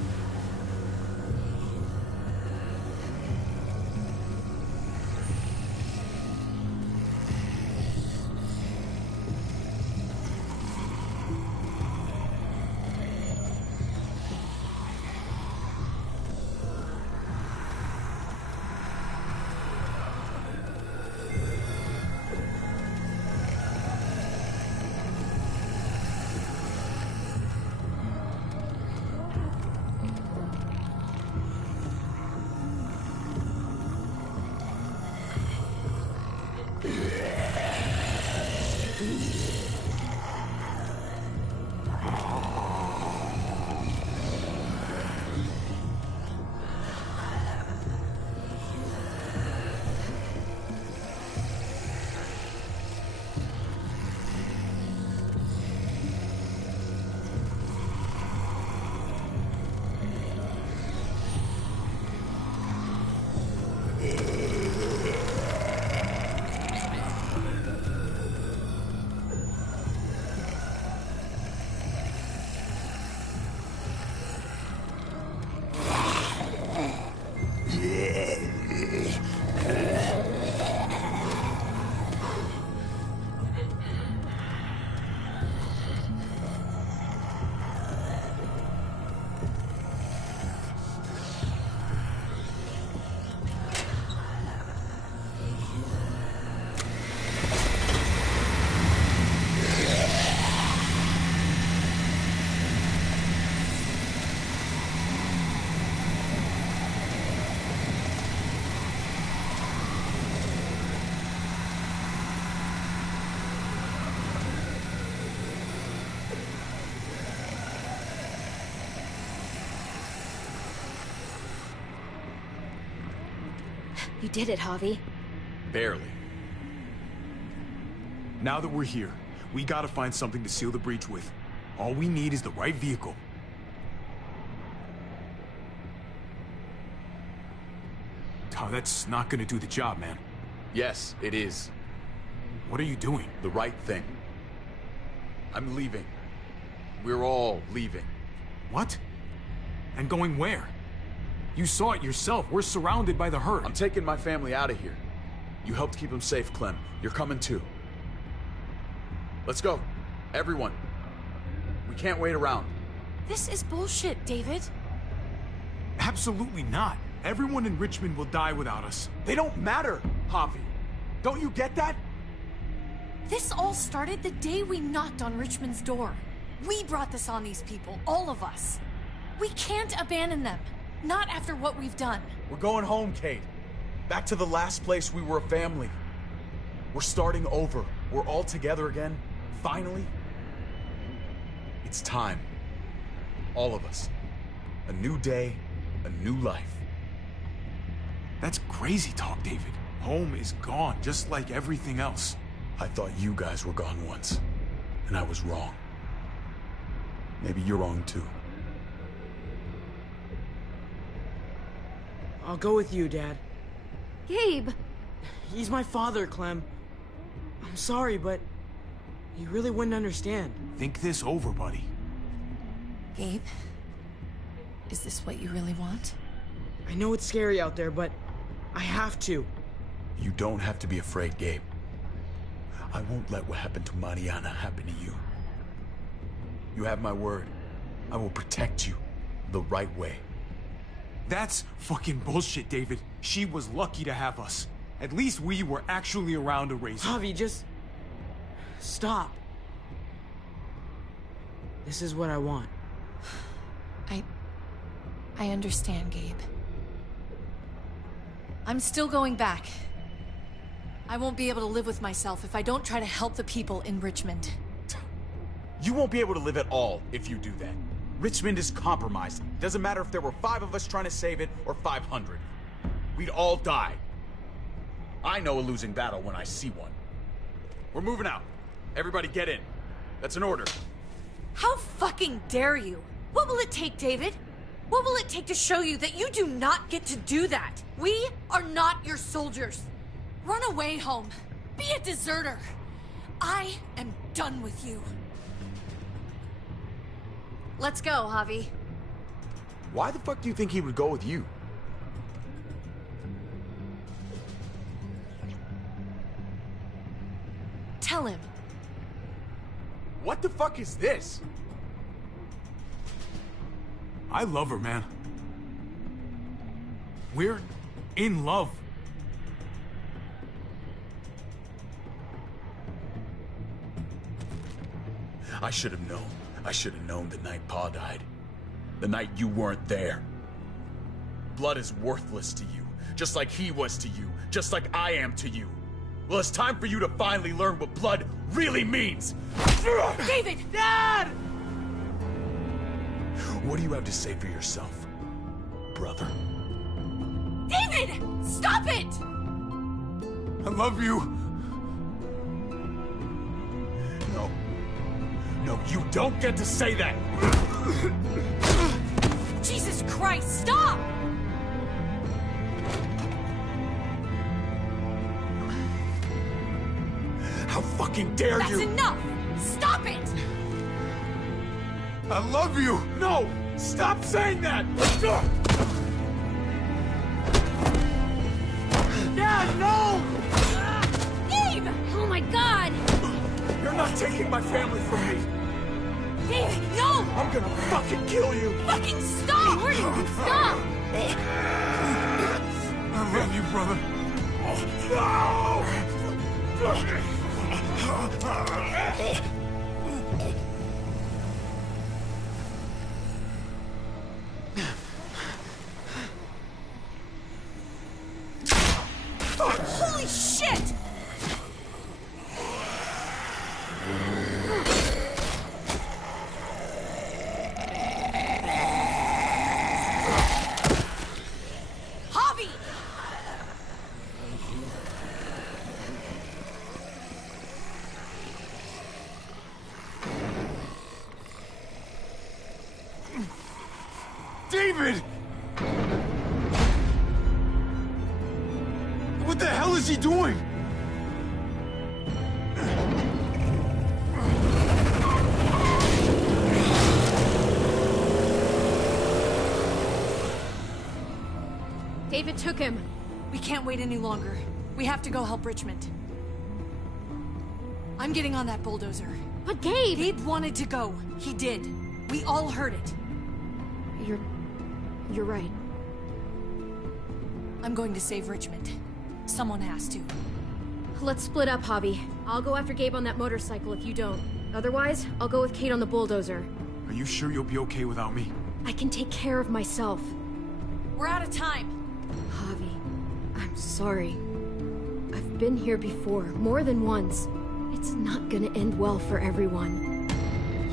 You did it, Javi. Barely. Now that we're here, we gotta find something to seal the breach with. All we need is the right vehicle. Oh, that's not gonna do the job, man. Yes, it is. What are you doing? The right thing. I'm leaving. We're all leaving. What? And going where? You saw it yourself. We're surrounded by the herd. I'm taking my family out of here. You helped keep them safe, Clem. You're coming too. Let's go. Everyone. We can't wait around. This is bullshit, David. Absolutely not. Everyone in Richmond will die without us. They don't matter, Javi. Don't you get that? This all started the day we knocked on Richmond's door. We brought this on these people, all of us. We can't abandon them. Not after what we've done. We're going home, Kate. Back to the last place we were a family. We're starting over. We're all together again. Finally. It's time. All of us. A new day, a new life. That's crazy talk, David. Home is gone, just like everything else. I thought you guys were gone once, and I was wrong. Maybe you're wrong too. I'll go with you, Dad. Gabe! He's my father, Clem. I'm sorry, but he really wouldn't understand. Think this over, buddy. Gabe, is this what you really want? I know it's scary out there, but I have to. You don't have to be afraid, Gabe. I won't let what happened to Mariana happen to you. You have my word. I will protect you the right way. That's fucking bullshit, David. She was lucky to have us. At least we were actually around to raise her. Javi, just stop. This is what I want. I understand, Gabe. I'm still going back. I won't be able to live with myself if I don't try to help the people in Richmond. You won't be able to live at all if you do that. Richmond is compromised. Doesn't matter if there were 5 of us trying to save it or 500. We'd all die. I know a losing battle when I see one. We're moving out. Everybody get in. That's an order. How fucking dare you? What will it take, David? What will it take to show you that you do not get to do that? We are not your soldiers. Run away home. Be a deserter. I am done with you. Let's go, Javi. Why the fuck do you think he would go with you? Tell him. What the fuck is this? I love her, man. We're in love. I should have known. I should have known the night Pa died. The night you weren't there. Blood is worthless to you, just like he was to you, just like I am to you. Well, it's time for you to finally learn what blood really means. David! Dad! What do you have to say for yourself, brother? David! Stop it! I love you. No. No, you don't get to say that! Jesus Christ, stop! How fucking dare you! That's enough! Stop it! I love you. No! Stop saying that! Dad, no! Gabe! Oh my god! You're not taking my family from me! David, no! I'm gonna fucking kill you! Fucking stop! Stop! I love you, brother. Holy shit! Javi! David! What the hell is he doing? David took him. We can't wait any longer. We have to go help Richmond. I'm getting on that bulldozer. But Gabe! Gabe wanted to go. He did. We all heard it. You're right. I'm going to save Richmond. Someone has to. Let's split up, Javi. I'll go after Gabe on that motorcycle if you don't. Otherwise, I'll go with Kate on the bulldozer. Are you sure you'll be okay without me? I can take care of myself. We're out of time. Javi, I'm sorry. I've been here before, more than once. It's not gonna end well for everyone.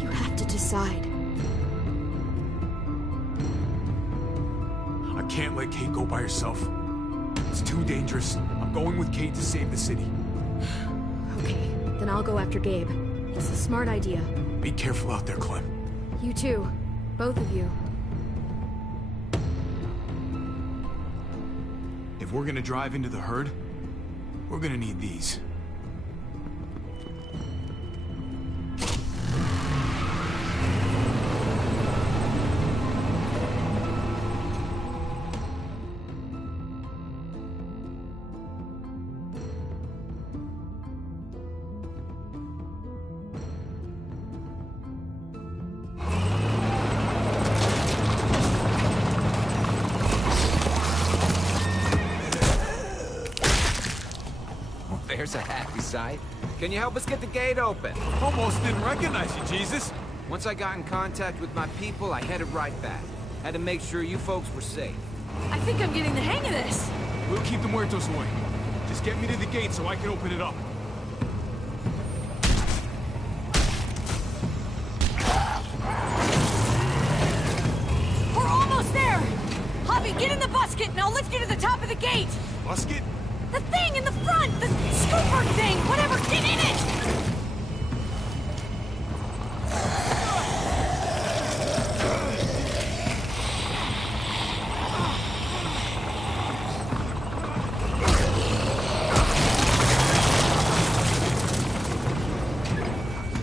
You have to decide. I can't let Kate go by herself. It's too dangerous. I'm going with Kate to save the city. Okay, then I'll go after Gabe. It's a smart idea. Be careful out there, Clem. You too. Both of you. If we're gonna drive into the herd, we're gonna need these. There's a happy sight. Can you help us get the gate open? Almost didn't recognize you, Jesus. Once I got in contact with my people, I headed right back. Had to make sure you folks were safe. I think I'm getting the hang of this. We'll keep the muertos away. Just get me to the gate so I can open it up. We're almost there! Javi, get in the busket and I'll lift you to the top of the gate! Busket? The thing in the front! The scooper thing! Whatever! Get in it!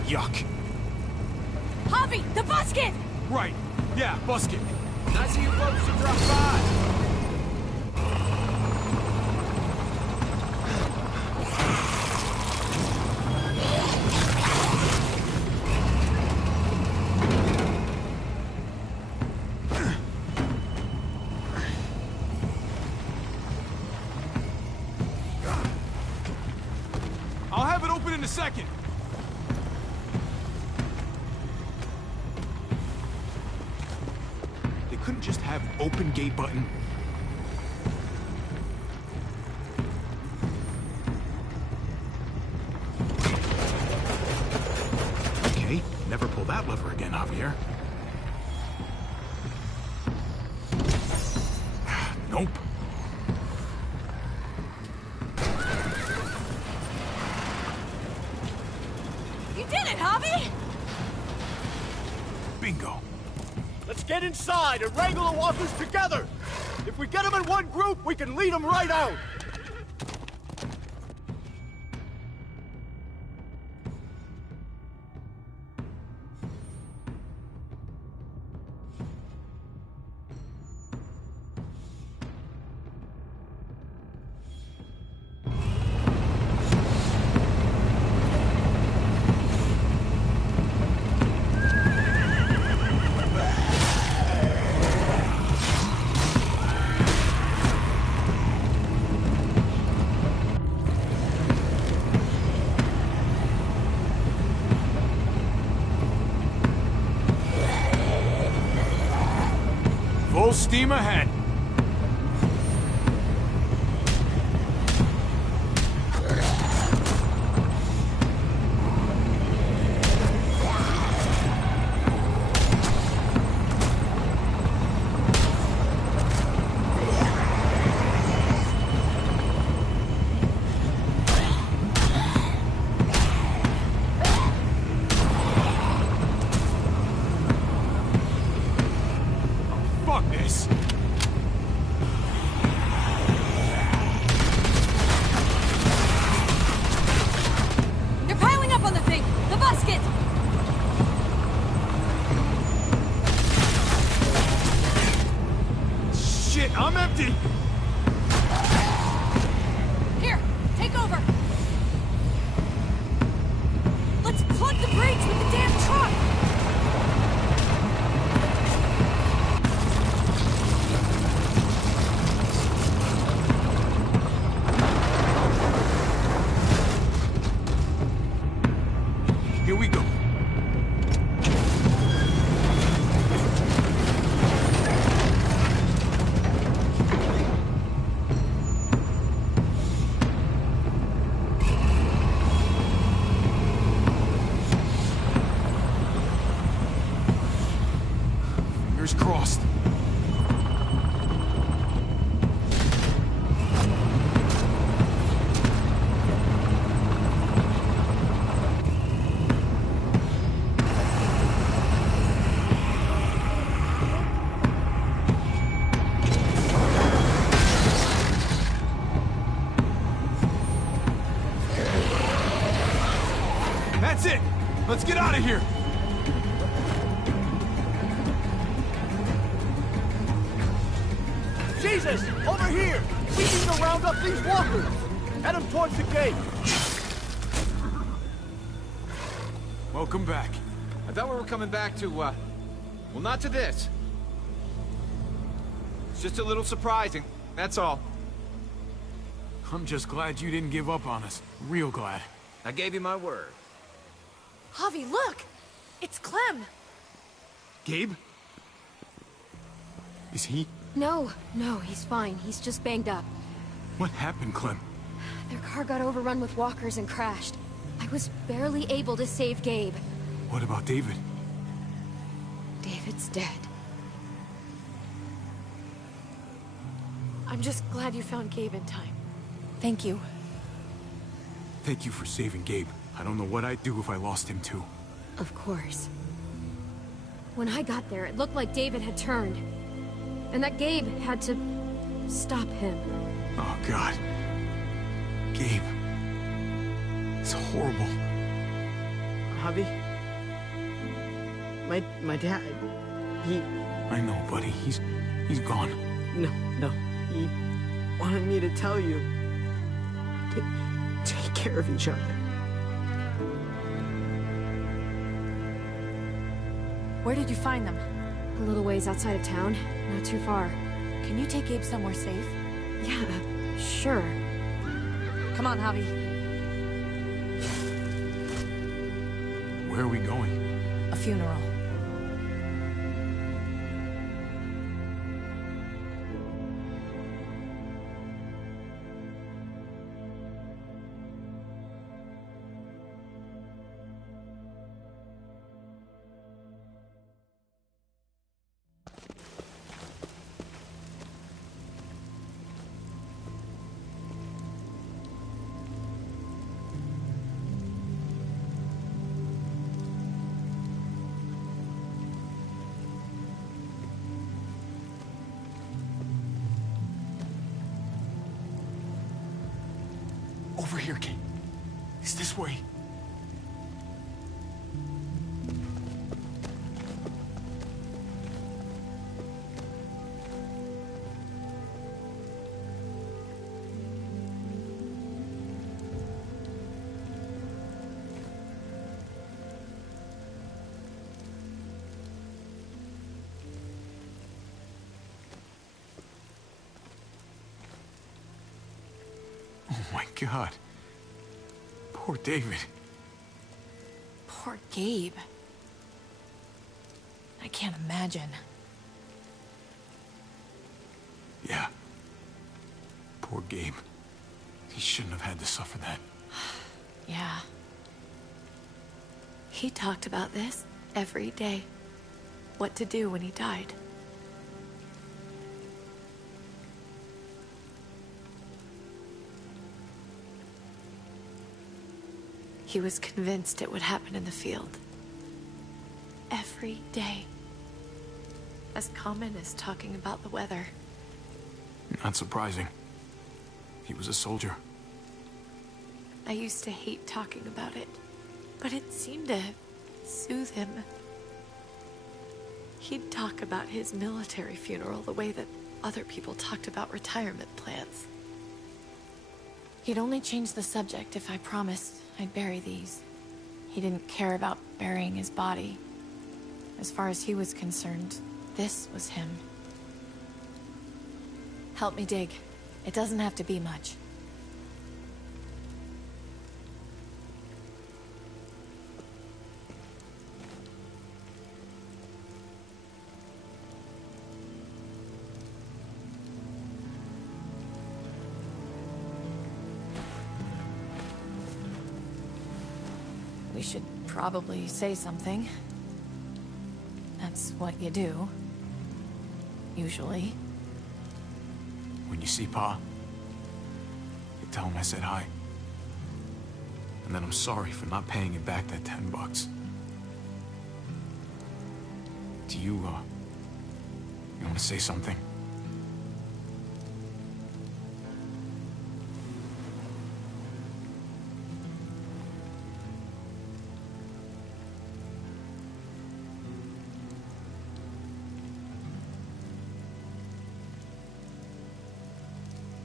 Yuck. Javi, the busket! Right. Yeah, busket. Nice of you folks to drop by. I'll have it open in a second. They couldn't just have open gate button. Okay, never pull that lever again, Javier. Nope. You did it, Javi! Bingo. Let's get inside and wrangle the walkers together! If we get them in one group, we can lead them right out! Full steam ahead. Fuck this. They're piling up on the thing! The basket! Shit, I'm empty! Here, take over! Let's plug the bridge with the damn truck! Here we go. Fingers crossed. That's it! Let's get out of here! Jesus! Over here! We need to round up these walkers! Head them towards the gate! Welcome back. I thought we were coming back to, well, not to this. It's just a little surprising, that's all. I'm just glad you didn't give up on us. Real glad. I gave you my word. Javi, look! It's Clem! Gabe? Is he? No, he's fine. He's just banged up. What happened, Clem? Their car got overrun with walkers and crashed. I was barely able to save Gabe. What about David? David's dead. I'm just glad you found Gabe in time. Thank you. Thank you for saving Gabe. I don't know what I'd do if I lost him too. Of course. When I got there, it looked like David had turned. And that Gabe had to stop him. Oh, God. Gabe. It's horrible. Javi? My dad, he... I know, buddy. He's gone. No. He wanted me to tell you. Take care of each other. Where did you find them? A little ways outside of town. Not too far. Can you take Gabe somewhere safe? Yeah, sure. Come on, Javi. Where are we going? A funeral. Over here, Kate. It's this way. Oh my God. Poor David. Poor Gabe. I can't imagine. Yeah. Poor Gabe. He shouldn't have had to suffer that. Yeah. He talked about this every day. What to do when he died. He was convinced it would happen in the field. Every day. as common as talking about the weather. Not surprising. He was a soldier. I used to hate talking about it, but it seemed to soothe him. He'd talk about his military funeral the way that other people talked about retirement plans. He'd only change the subject if I promised I'd bury these. He didn't care about burying his body. As far as he was concerned, this was him. Help me dig. It doesn't have to be much. We should probably say something. That's what you do. Usually. When you see Pa, you tell him I said hi. And then I'm sorry for not paying him back that $10. Do you want to say something?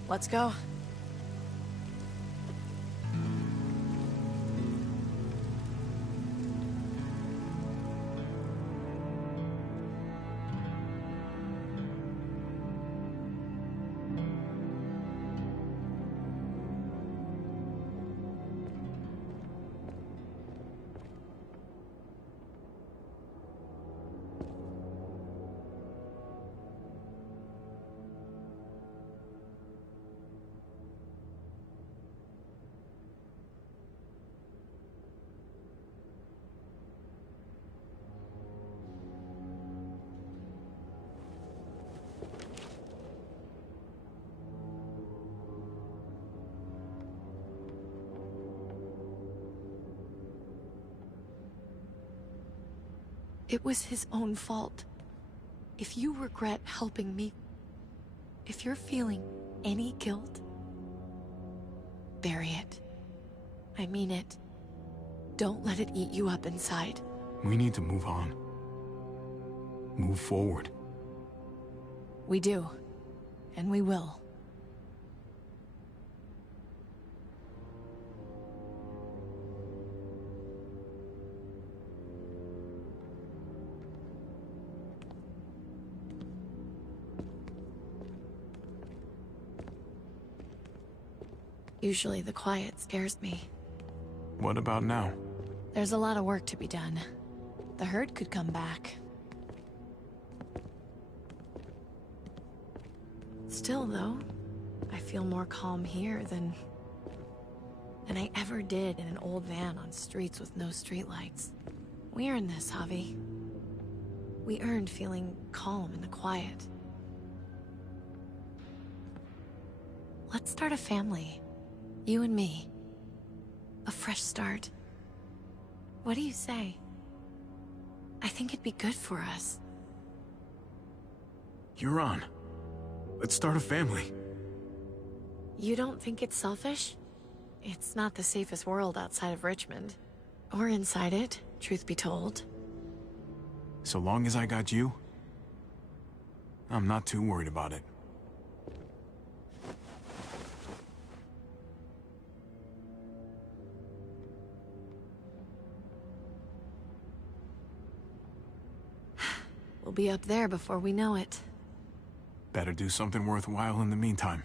Let's go. It was his own fault. If you regret helping me, if you're feeling any guilt, bury it. I mean it. Don't let it eat you up inside. We need to move on. Move forward. We do. And we will. Usually the quiet scares me. What about now? There's a lot of work to be done. The herd could come back. Still, though, I feel more calm here than I ever did in an old van on streets with no streetlights. We earned this, Javi. We earned feeling calm in the quiet. Let's start a family. You and me. A fresh start. What do you say? I think it'd be good for us. You're on. Let's start a family. You don't think it's selfish? It's not the safest world outside of Richmond. Or inside it, truth be told. So long as I got you, I'm not too worried about it. We'll be up there before we know it. Better do something worthwhile in the meantime.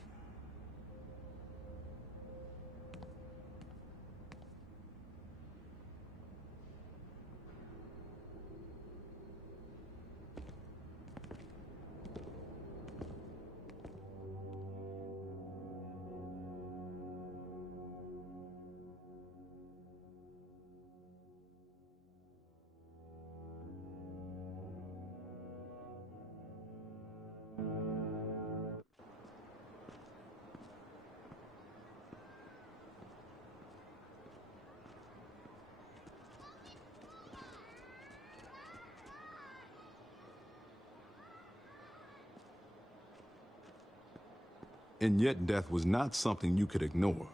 And yet death was not something you could ignore.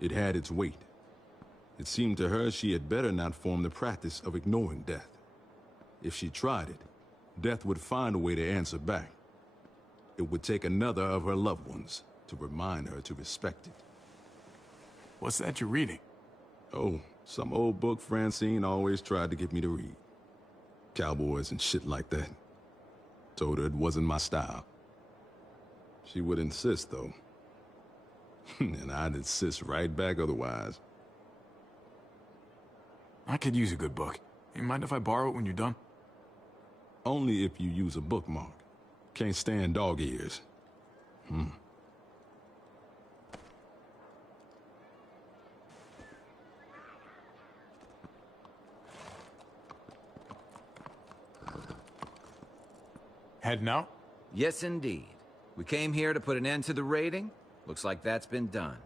It had its weight. It seemed to her she had better not form the practice of ignoring death. If she tried it, death would find a way to answer back. It would take another of her loved ones to remind her to respect it. What's that you're reading? Oh, some old book Francine always tried to get me to read. Cowboys and shit like that. Told her it wasn't my style. She would insist, though. And I'd insist right back otherwise. I could use a good book. You mind if I borrow it when you're done? Only if you use a bookmark. Can't stand dog ears. Heading out? Yes, indeed. We came here to put an end to the raiding. Looks like that's been done.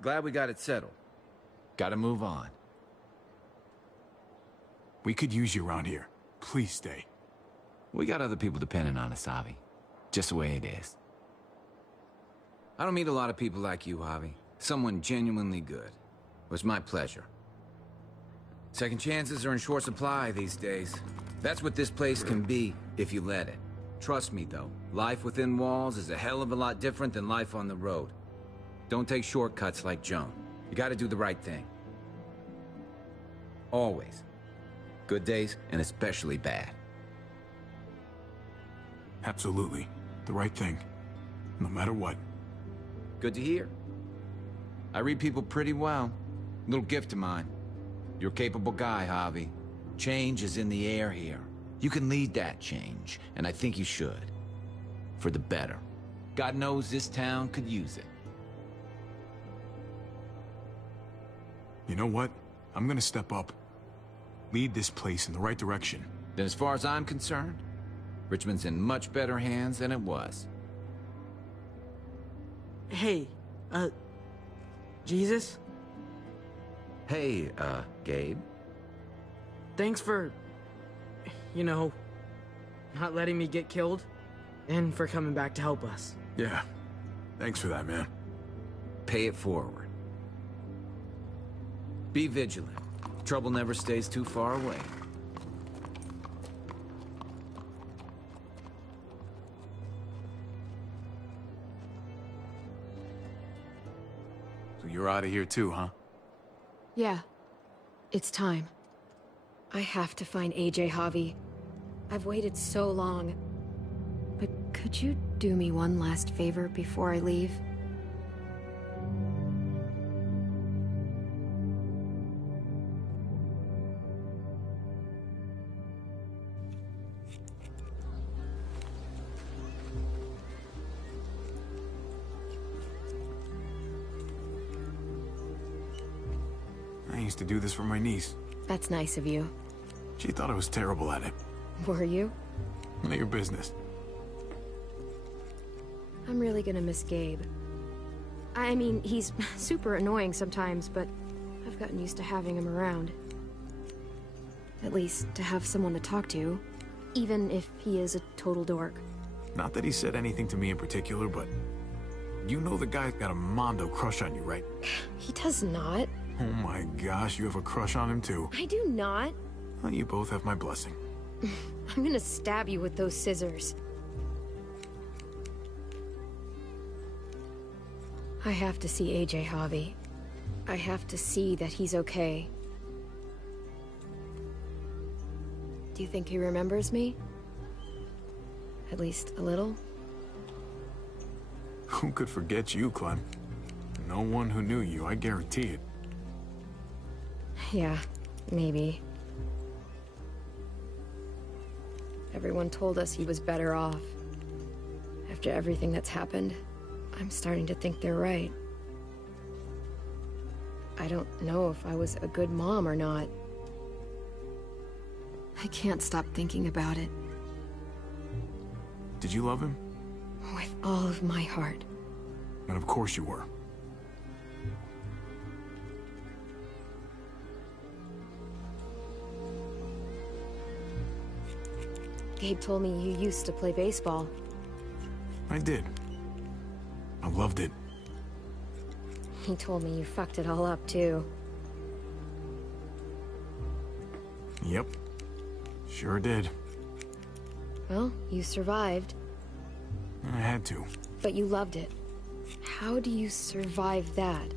Glad we got it settled. Gotta move on. We could use you around here. Please stay. We got other people depending on us, Javi. Just the way it is. I don't meet a lot of people like you, Javi. Someone genuinely good. It was my pleasure. Second chances are in short supply these days. That's what this place can be, if you let it. Trust me, though. Life within walls is a hell of a lot different than life on the road. Don't take shortcuts like Joan. You gotta do the right thing. Always. Good days, and especially bad. Absolutely. The right thing. No matter what. Good to hear. I read people pretty well. Little gift of mine. You're a capable guy, Javi. Change is in the air here. You can lead that change, and I think you should. For the better. God knows this town could use it. You know what? I'm gonna step up. Lead this place in the right direction. Then as far as I'm concerned, Richmond's in much better hands than it was. Hey, Jesus? Hey, Gabe. Thanks for, you know, not letting me get killed, and for coming back to help us. Yeah. Thanks for that, man. Pay it forward. Be vigilant. Trouble never stays too far away. So you're out of here too, huh? Yeah. It's time. I have to find AJ, Javi. I've waited so long. But could you do me one last favor before I leave? I used to do this for my niece. That's nice of you. She thought I was terrible at it. Were you? None of your business. I'm really gonna miss Gabe. I mean, he's super annoying sometimes, but I've gotten used to having him around. At least, to have someone to talk to, even if he is a total dork. Not that he said anything to me in particular, but... You know the guy's got a mondo crush on you, right? He does not. Oh my gosh, you have a crush on him too. I do not. Well, you both have my blessing. I'm gonna stab you with those scissors. I have to see AJ, Javi. I have to see that he's okay. Do you think he remembers me? At least a little? Who could forget you, Clem? No one who knew you, I guarantee it. Yeah, maybe. Everyone told us he was better off. After everything that's happened, I'm starting to think they're right. I don't know if I was a good mom or not. I can't stop thinking about it. Did you love him? With all of my heart. And of course you were. Gabe told me you used to play baseball. I did. I loved it. He told me you fucked it all up, too. Yep. Sure did. Well, you survived. I had to. But you loved it. How do you survive that?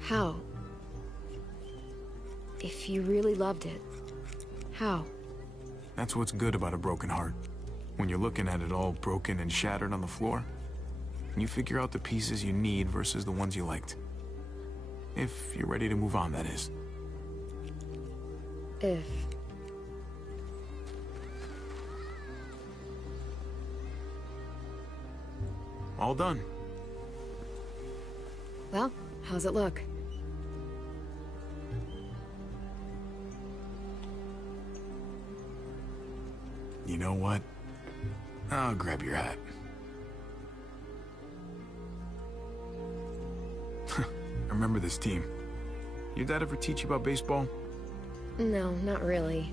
How? If you really loved it, how? That's what's good about a broken heart. When you're looking at it all broken and shattered on the floor, you figure out the pieces you need versus the ones you liked. If you're ready to move on, that is. If. All done. Well, how's it look? You know what? I'll grab your hat. I remember this team. Your dad ever teach you about baseball? No, not really.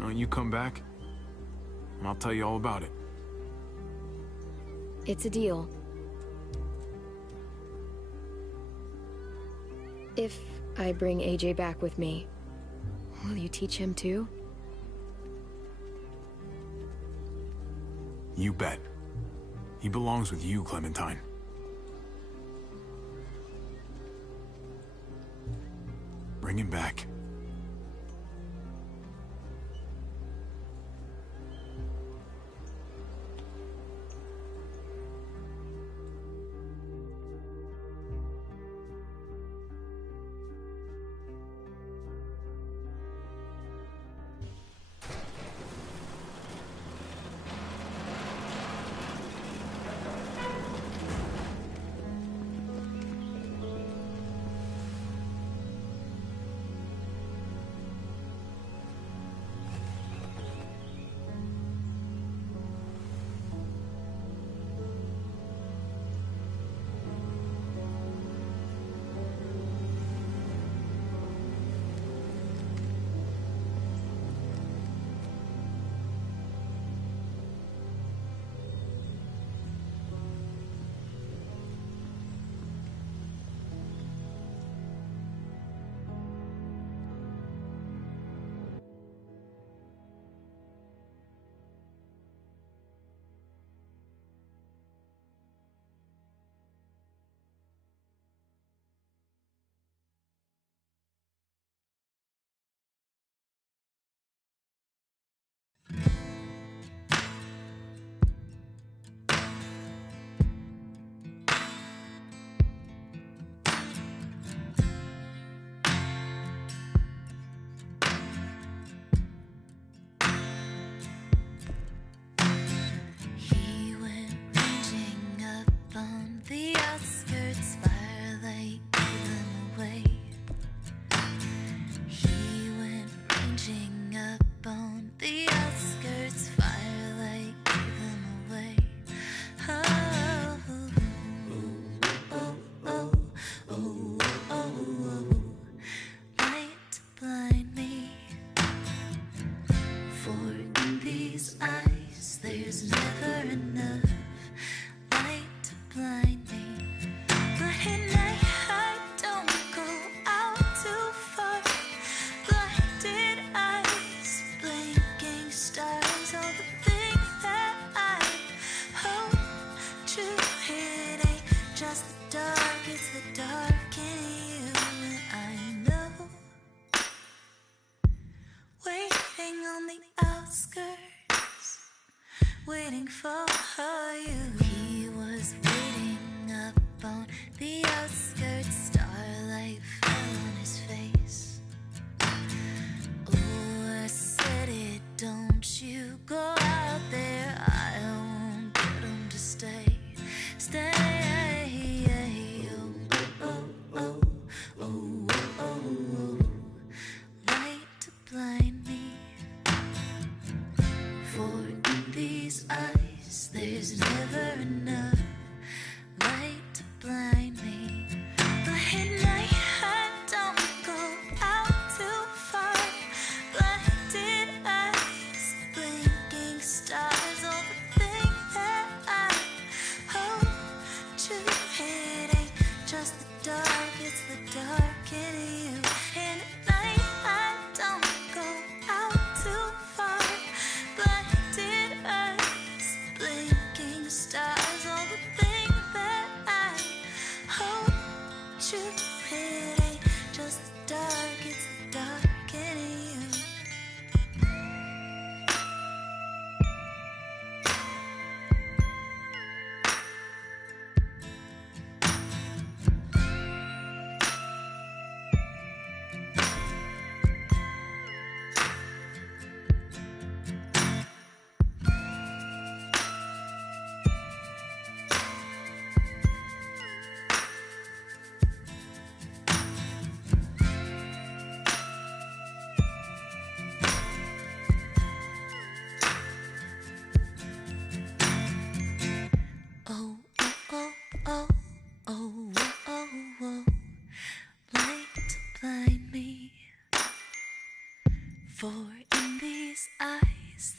Well, you come back, and I'll tell you all about it. It's a deal. If I bring AJ back with me, will you teach him too? You bet. He belongs with you, Clementine. Bring him back. He went ranging up on the outskirts, firelight gave him away. He went ranging up on the outskirts, firelight gave him away. Oh, oh, oh, oh, oh, oh, light to blind me. For in these eyes there's never enough light to blind me. But at night I don't go out too far. Blinded eyes, blinking stars, all the things that I hope to hit ain't just the dark, it's the dark in you. And I know, waiting on the outskirts, waiting for you. He was waiting up on the outskirts, starlight fell on his face. Oh, I said it, don't you go out there, I won't get him to stay. Stay. Oh, oh, oh, oh, oh, oh. Light to blind me. For in these eyes there's never enough light to blind me. But at night I don't go out too far. Blinded eyes, blinking stars, all the things that I hope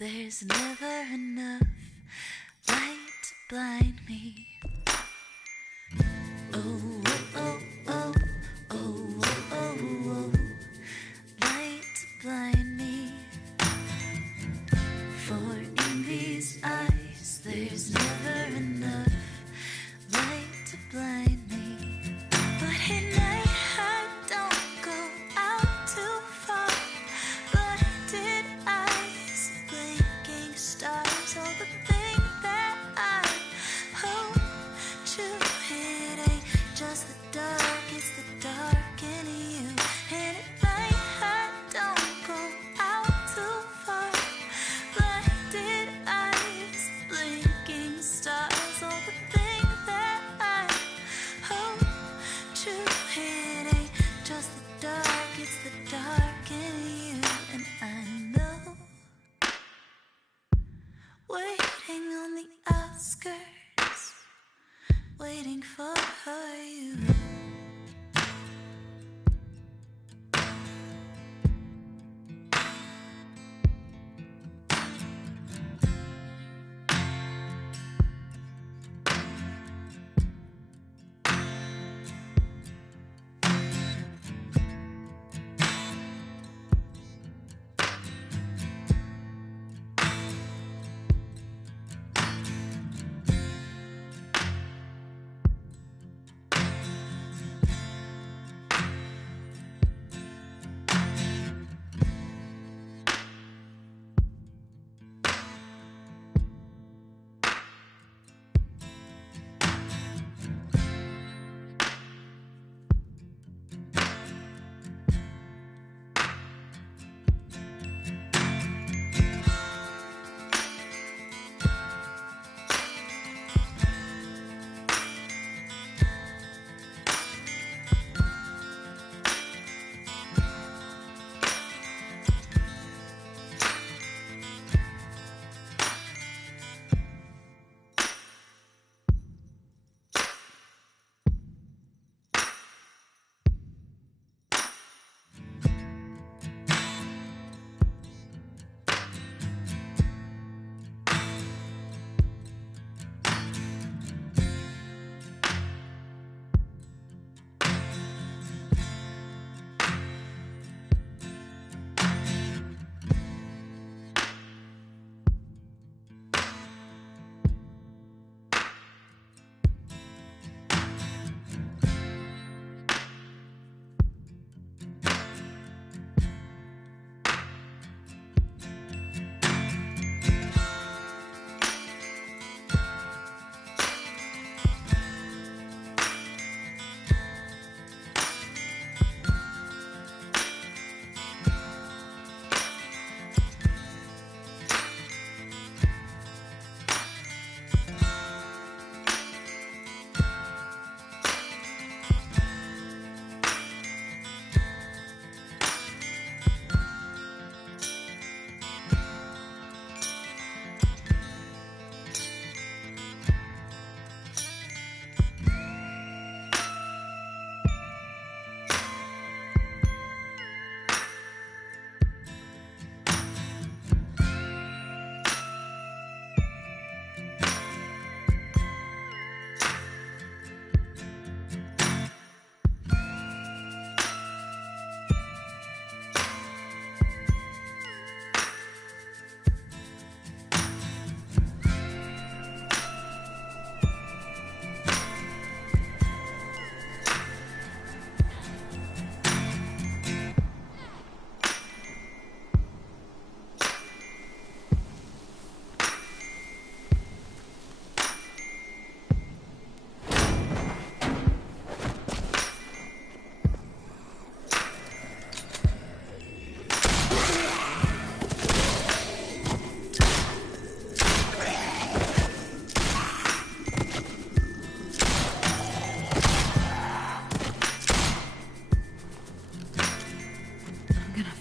there's never enough light to blind me. Oh, oh, oh, oh, oh, oh, oh, light to blind me. For in these eyes, there's never enough light to blind me. But at night, I don't go out too far. Blinded eyes, blinking stars, all the thing that I hope to hit ain't just the dark, it's the dark in you. And at night, I don't go out too far. Blinded eyes, blinking stars, all the thing that I hope to hit ain't just the dark, it's the dark in you. And I know, waiting on the outskirts, waiting for you.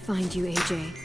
Find you, AJ.